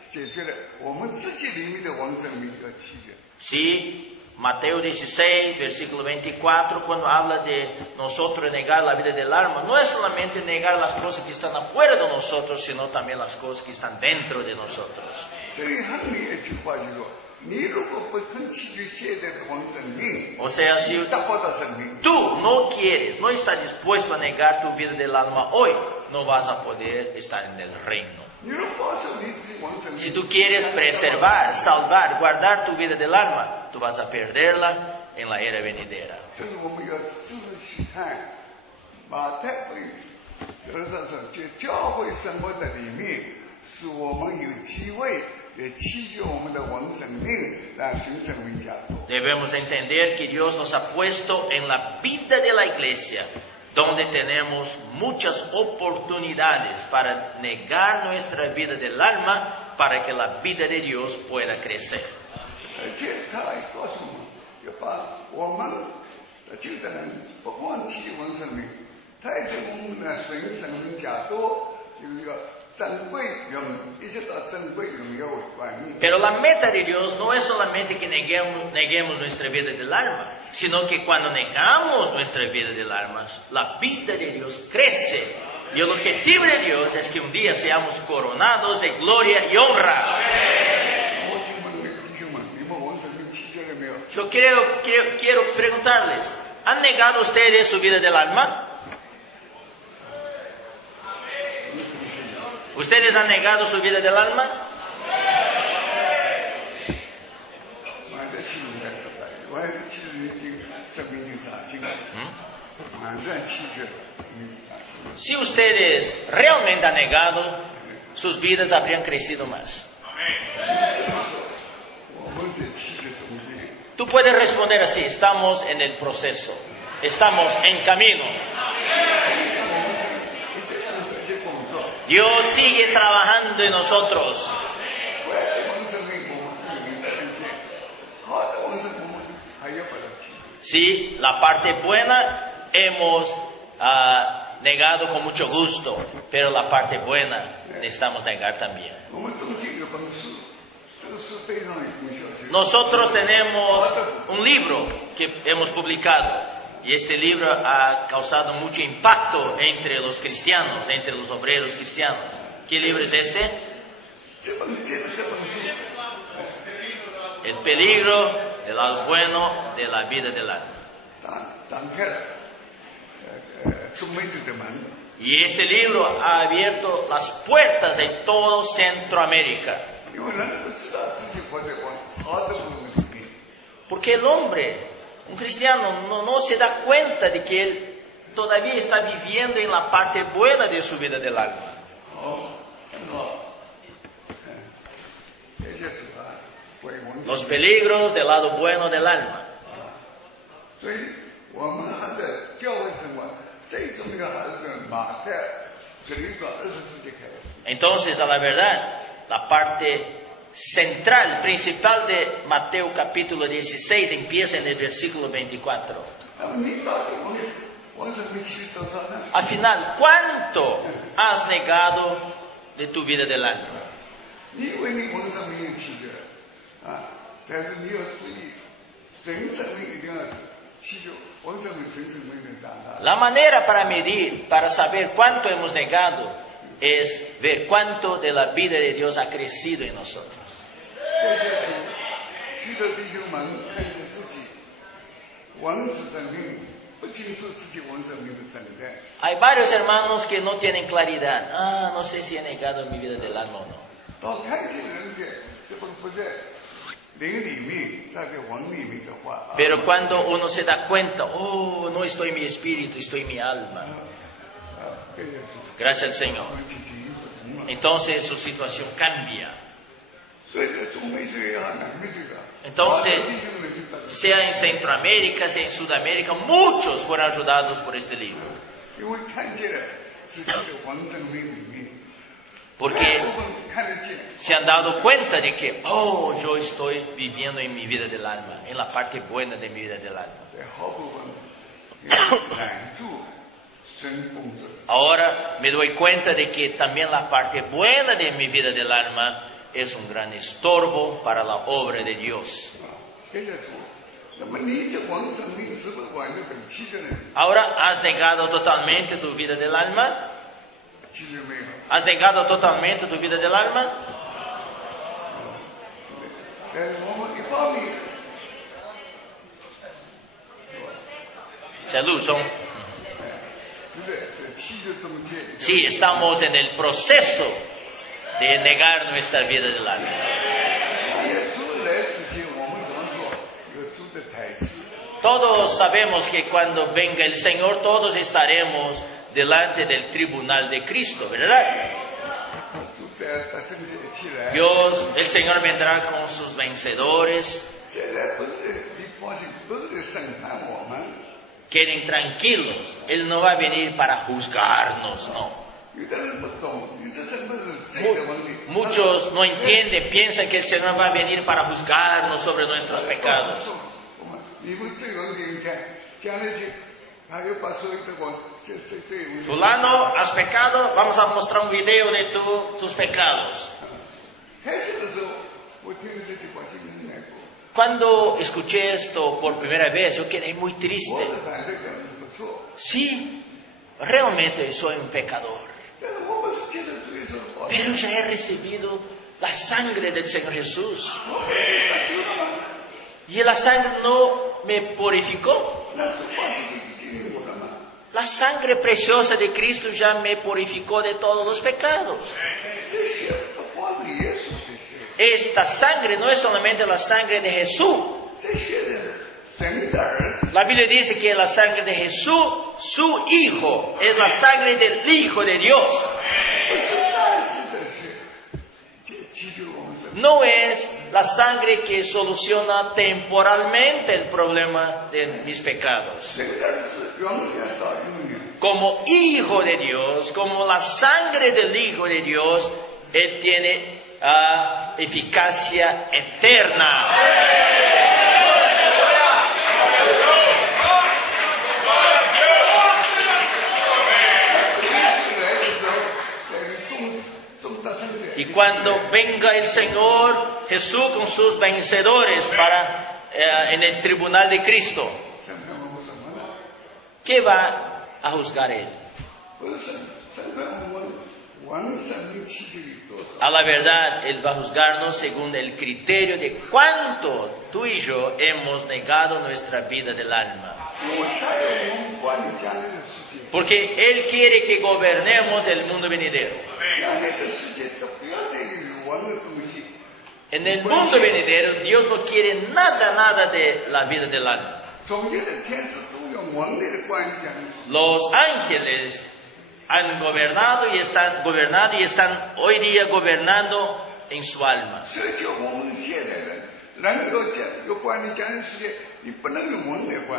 解决了，我们自己里面的王生命要起决。 Sí, Mateo 16, versículo 24, cuando habla de nosotros negar la vida del alma, no es solamente negar las cosas que están afuera de nosotros, sino también las cosas que están dentro de nosotros. 这里很有一句话就是说，你如果不肯起决现在的王生命， O sea, si 你达不到生命。 tú no quieres, no estás dispuesto a negar tu vida del alma hoy, no vas a poder estar en el reino. 你如果保守你自己王生命， Si tú quieres preservar, salvar, guardar tu vida del alma, tú vas a perderla en la era venidera. 这是我们要仔细看马太福音12章说，在教会生活的里面，使我们有机会也启示我们的王生命，让新生命加多。 Debemos entender que Dios nos ha puesto en la vida de la iglesia, donde tenemos muchas oportunidades para negar nuestra vida del alma, para que la vida de Dios pueda crecer. 而且他还告诉我们，要把我们的旧的人不忘记王生命，他也对我们的新生命加多，就是要珍贵荣，一直到珍贵荣耀为冠冕。 Pero la meta de Dios no es solamente que neguemos nuestra vida del alma, sino que cuando negamos nuestra vida del alma, la vida de Dios crece. Y el objetivo de Dios es que un día seamos coronados de gloria y honra. 我请问弟兄们，你们王生命启决了没有？ Yo quiero preguntarles, ¿han negado ustedes su vida del alma? ¿Ustedes han negado su vida del alma? 马上启决了，我其实已经生命就长进了，马上启决了，生命就长进了。 Si ustedes realmente han negado, sus vidas habrían crecido más. 我们的启决中间， Tú puedes responder así, estamos en el proceso, estamos en camino. 我们是一直做这些工作， Dios sigue trabajando en nosotros. 坏的王生命我们不能看见，好的王生命我们还要把它启决。 Sí, la parte buena hemos negado con mucho gusto, pero la parte buena necesitamos negar también. 我们中间有本书，这个书非常有功效。 Nosotros tenemos un libro que hemos publicado y este libro ha causado mucho impacto entre los cristianos, entre los obreros cristianos. ¿Qué libro es este? 这本书， El peligro del lado bueno de la vida del alma. 打开了中美洲的门。 Y este libro ha abierto las puertas en todo Centroamérica. 因为人不知道自己活在往好的部分里面。 Porque el hombre, un cristiano, no se da cuenta de que él todavía está viviendo en la parte buena de su vida del alma. 好，很好。这就是啊，为我们。 Los peligros del lado bueno del alma. 所以我们还在教会生活最重要还是在马太这里说20世纪开始。 Entonces, a la verdad, la parte central, principal de Mateo capítulo 16 empieza en el versículo 24. 那么你到底往什么去多少呢？ Al final, ¿cuánto has negado de tu vida del alma? 你以为你往什么去的啊？但是你要注意，真正的一定要祈求往什么真正的长大。 La manera para medir, para saber cuánto hemos negado, es ver cuánto de la vida de Dios ha crecido en nosotros. 这些许多弟兄们看见自己往死生命，不清楚自己往生命的存在。 Hay varios hermanos que no tienen claridad. No sé si he negado mi vida del alma o no. 到看见人家这本不在灵里面，那在魂里面的话， Pero cuando uno se da cuenta, no estoy en mi espíritu, estoy en mi alma. 这就是 Gracias al Señor. 我们进行不同了。 Entonces su situación cambia. 所以中美洲也好，南美洲也好， Entonces, 好多弟兄们就到 sea en Centroamérica, sea en Sudamérica, muchos fueron ayudados por este libro. 因为看见了自己的魂生命里面， Porque 我们看得见， se han dado cuenta de que, yo estoy viviendo en mi vida del alma, en la parte buena de mi vida del alma. 在好部分拦住神工作。 Ahora me doy cuenta de que también la parte buena de mi vida del alma es un gran estorbo para la obra de Dios. 这就是说，那么你的魂生命是不是完全很气的呢？ Ahora, ¿has negado totalmente tu vida del alma? 其实没有。 ¿Has negado totalmente tu vida del alma? 但是我们一方面， Salud, son. 是在这气的中间， Sí, estamos en el proceso de negar nuestra vida del alma. 也主来之前，我们怎么做？有主的台词。 Todos sabemos que cuando venga el Señor, todos estaremos delante del tribunal de Cristo, ¿verdad? 主在圣洁起来。 Dios, el Señor vendrá con sus vencedores. 现在不是你放心，不是审判我们， Queden tranquilos, Él no va a venir para juzgarnos, no. 有的人不懂，你这真的是罪的问题。 Muchos no entienden, piensan que el Señor va a venir para juzgarnos sobre nuestros pecados. 你们罪问题，你看，将来去，还有把所有的我这问题。 Fulano, ¿has pecado? Vamos a mostrar un video de tus pecados. 开始的时候，我听了这句话，心里很难过。 Cuando escuché esto por primera vez, yo quedé muy 我 triste. 是反对的，不错， Sí, realmente soy un pecador, 但是我们是接着主耶稣的话， pero ya he recibido la sangre del Señor Jesús. 那知道吗？ Y la sangre no me purificó. 那是话是经历我了吗？ La sangre preciosa de Cristo ya me purificó de todos los pecados. 这些话是耶稣这些， Esta sangre no es solamente la sangre de Jesús. 这些人神的儿子， La Biblia dice que la sangre de Jesús, su Hijo, es la sangre del Hijo de Dios. 不是暂时的事，祈求我们神。 No es la sangre que soluciona temporalmente el problema de mis pecados. 神的儿子永远到永远。 Como Hijo de Dios, como la sangre del Hijo de Dios, Él tiene eficacia eterna. cuando venga el Señor Jesús con sus vencedores en el tribunal de Cristo, ¿qué va a juzgar Él? A la verdad, Él va a juzgarnos según el criterio de cuánto tú y yo hemos negado nuestra vida del alma. Porque Él quiere que gobernemos el mundo venidero. En el mundo venidero, Dios no quiere nada de la vida del alma. Los ángeles han gobernado y están hoy día gobernando en su alma.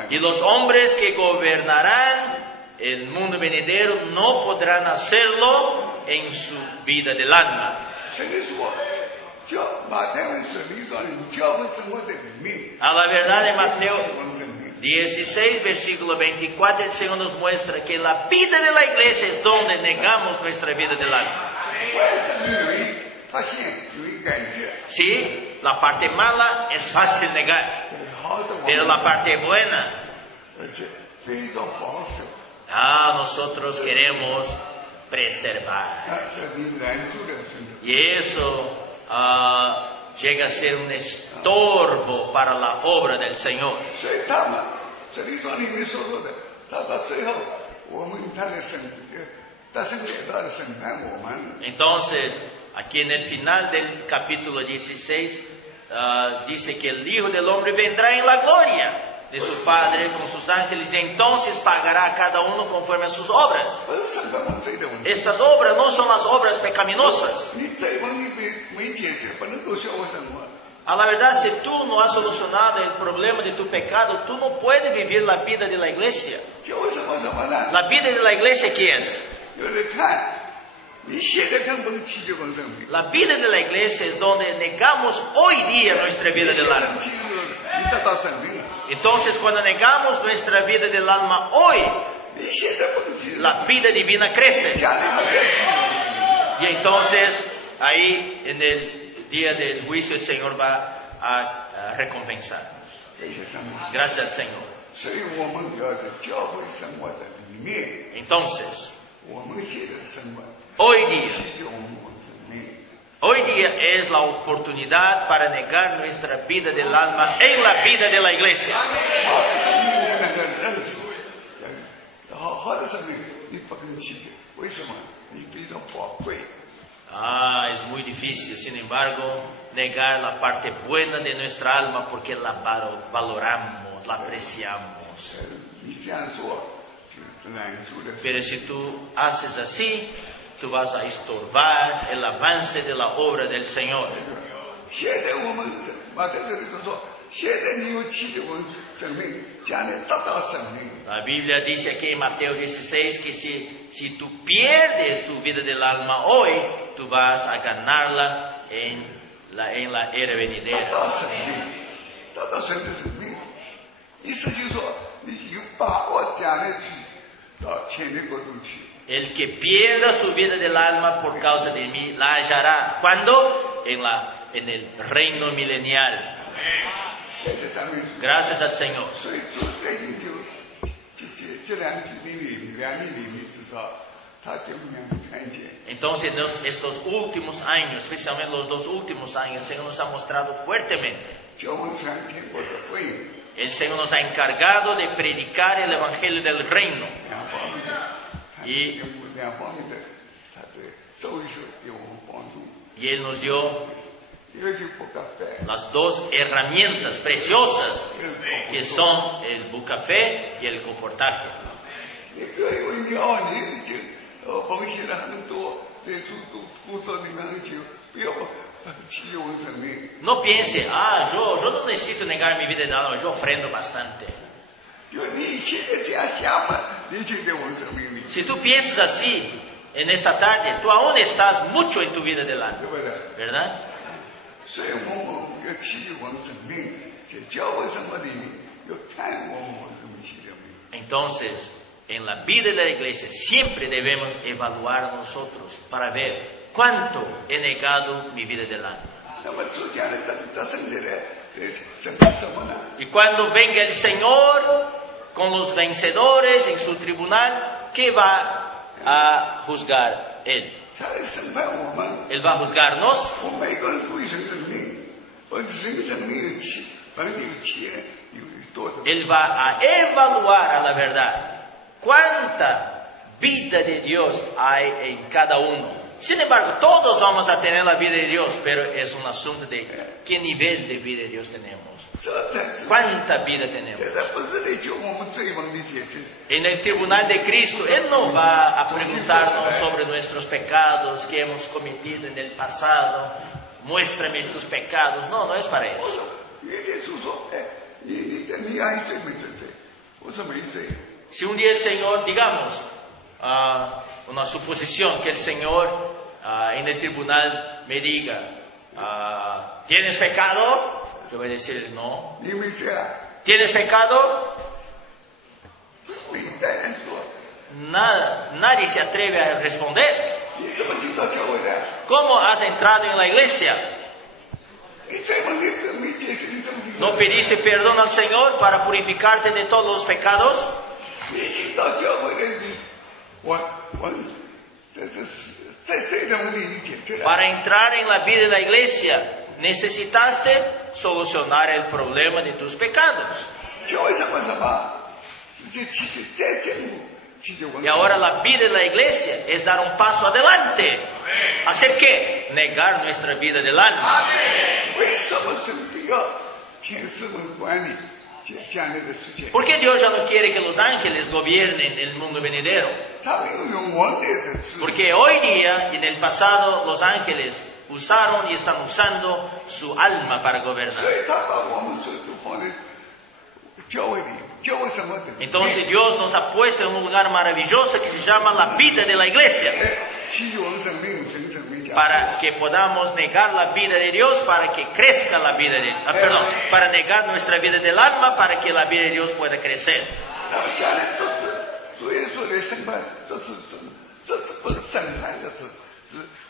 Y los hombres que gobernarán el mundo venidero no podrán hacerlo en su vida del alma. A la verdad, en Mateo 16, versículo 24, el Señor nos muestra que la vida de la iglesia es donde negamos nuestra vida del alma. Sí, la parte mala es fácil negar, pero la parte buena, nosotros queremos preservar. Y eso llega a ser un estorbo para la obra del Señor. Entonces, aquí en el final del capítulo 16, dice que el Hijo del Hombre vendrá en la gloria de su Padre con sus ángeles y entonces pagará a cada uno conforme a sus obras. Estas obras no son las obras pecaminosas. A la verdad, si tú no has solucionado el problema de tu pecado, tú no puedes vivir la vida de la iglesia. ¿La vida de la iglesia qué es? La vida de la iglesia es donde negamos hoy día nuestra vida del alma. Entonces, cuando negamos nuestra vida del alma hoy, la vida divina crece. Y entonces, ahí en el día del juicio, el Señor va a recompensarnos. Gracias al Señor. Entonces, hoy día es la oportunidad para negar nuestra vida del alma en la vida de la iglesia. Es muy difícil, sin embargo, negar la parte buena de nuestra alma porque la valoramos, la apreciamos. Pero si tú haces así, tú vas a estorbar el avance de la obra del Señor. La Biblia dice aquí en Mateo 16 que si tú pierdes tu vida del alma hoy, tú vas a ganarla en la era venidera. El que pierda su vida del alma por causa de mí, la hallará. ¿Cuándo? En el reino milenial. Gracias al Señor. Entonces, estos últimos años, especialmente los 2 últimos años, el Señor nos ha mostrado fuertemente. El Señor nos ha encargado de predicar el Evangelio del Reino. Y Él nos dio las 2 herramientas preciosas que son el bucafé y el confortaje. No piense, yo no necesito negar mi vida de alma, yo ofrendo bastante. Si tú piensas así en esta tarde, tú aún estás mucho en tu vida del alma, ¿verdad? Entonces, en la vida de la iglesia siempre debemos evaluar nosotros para ver ¿cuánto he negado mi vida del alma? 那么主讲的得胜者呢，什么呢？ Y cuando venga el Señor con los vencedores en su tribunal, ¿qué va a juzgar Él? 他来审判我们， Él va a juzgarnos. 我们每个人都有生命，我生命有钱，反正有钱有多的。 Él va a evaluar a la verdad cuánta vida de Dios hay en cada uno. Sin embargo, todos vamos a tener la vida de Dios, pero es un asunto de qué nivel de vida de Dios tenemos. 这才是， ¿Cuánta vida tenemos? 这才不是来救我们罪亡的解决。 En el tribunal de Cristo, Él no va a preguntarnos sobre nuestros pecados que hemos cometido en el pasado. Muéstrame tus pecados. No, no es para eso. 耶稣说：“哎，你爱谁没罪？我说没罪。 Si un día el Señor, digamos, una suposición que el Señor en el tribunal me diga, ¿tienes pecado? Yo voy a decir no. 你没罪啊？ ¿Tienes pecado? 没当然说， Nadie se atreve a responder. 你怎么进到教会的？ ¿Cómo has entrado en la iglesia? 你罪亡没解决，你怎么进？ ¿No pediste perdón al Señor para purificarte de todos los pecados? 你进到教会的，我这是这种问题你解决了。 Para entrar en la vida de la iglesia, necesitaste solucionar el problema de tus pecados. 教会什么？这节目。 Y ahora la vida de la iglesia es dar un paso adelante. ¿Hacer qué? Negar nuestra vida del alma. 为什么神不要天使们管理将来的世界？ ¿Por qué Dios ya no quiere que los ángeles gobiernen el mundo venidero? 他们有永恒的智慧。 Porque hoy día y en el pasado los ángeles usaron y están usando su alma para 所 gobernar. 以他把我们所放在教会里，教会什么的？ Entonces Dios nos ha puesto en un lugar maravilloso que se llama la vida de la iglesia. 其永生命成生命家。 Para que podamos negar la vida de Dios, para que crezca la vida de para negar nuestra vida del alma, para que la vida de Dios pueda crecer. 那么将来都是主耶稣的审判，这不是审判的，是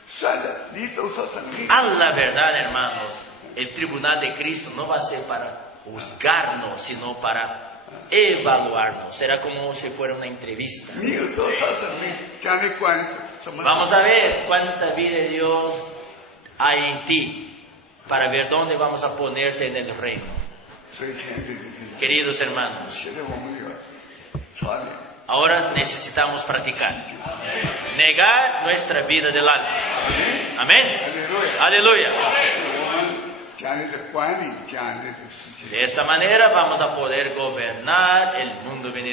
算的，你都说生命。 A la verdad, hermanos, el tribunal de Cristo no va a ser para juzgarnos, sino para evaluarnos. Será como si fuera una entrevista. 你有多少生命？将来管什么？ Vamos a ver cuánta vida de Dios hay en ti, para ver dónde vamos a ponerte en el reino. 所以前对， Queridos hermanos, 现在我们要操练。 ahora necesitamos practicar. Negar nuestra vida del alma. Amén. Aleluya. 是我们将来的管理将来的世界。 De esta manera vamos a poder gobernar el mundo venidero.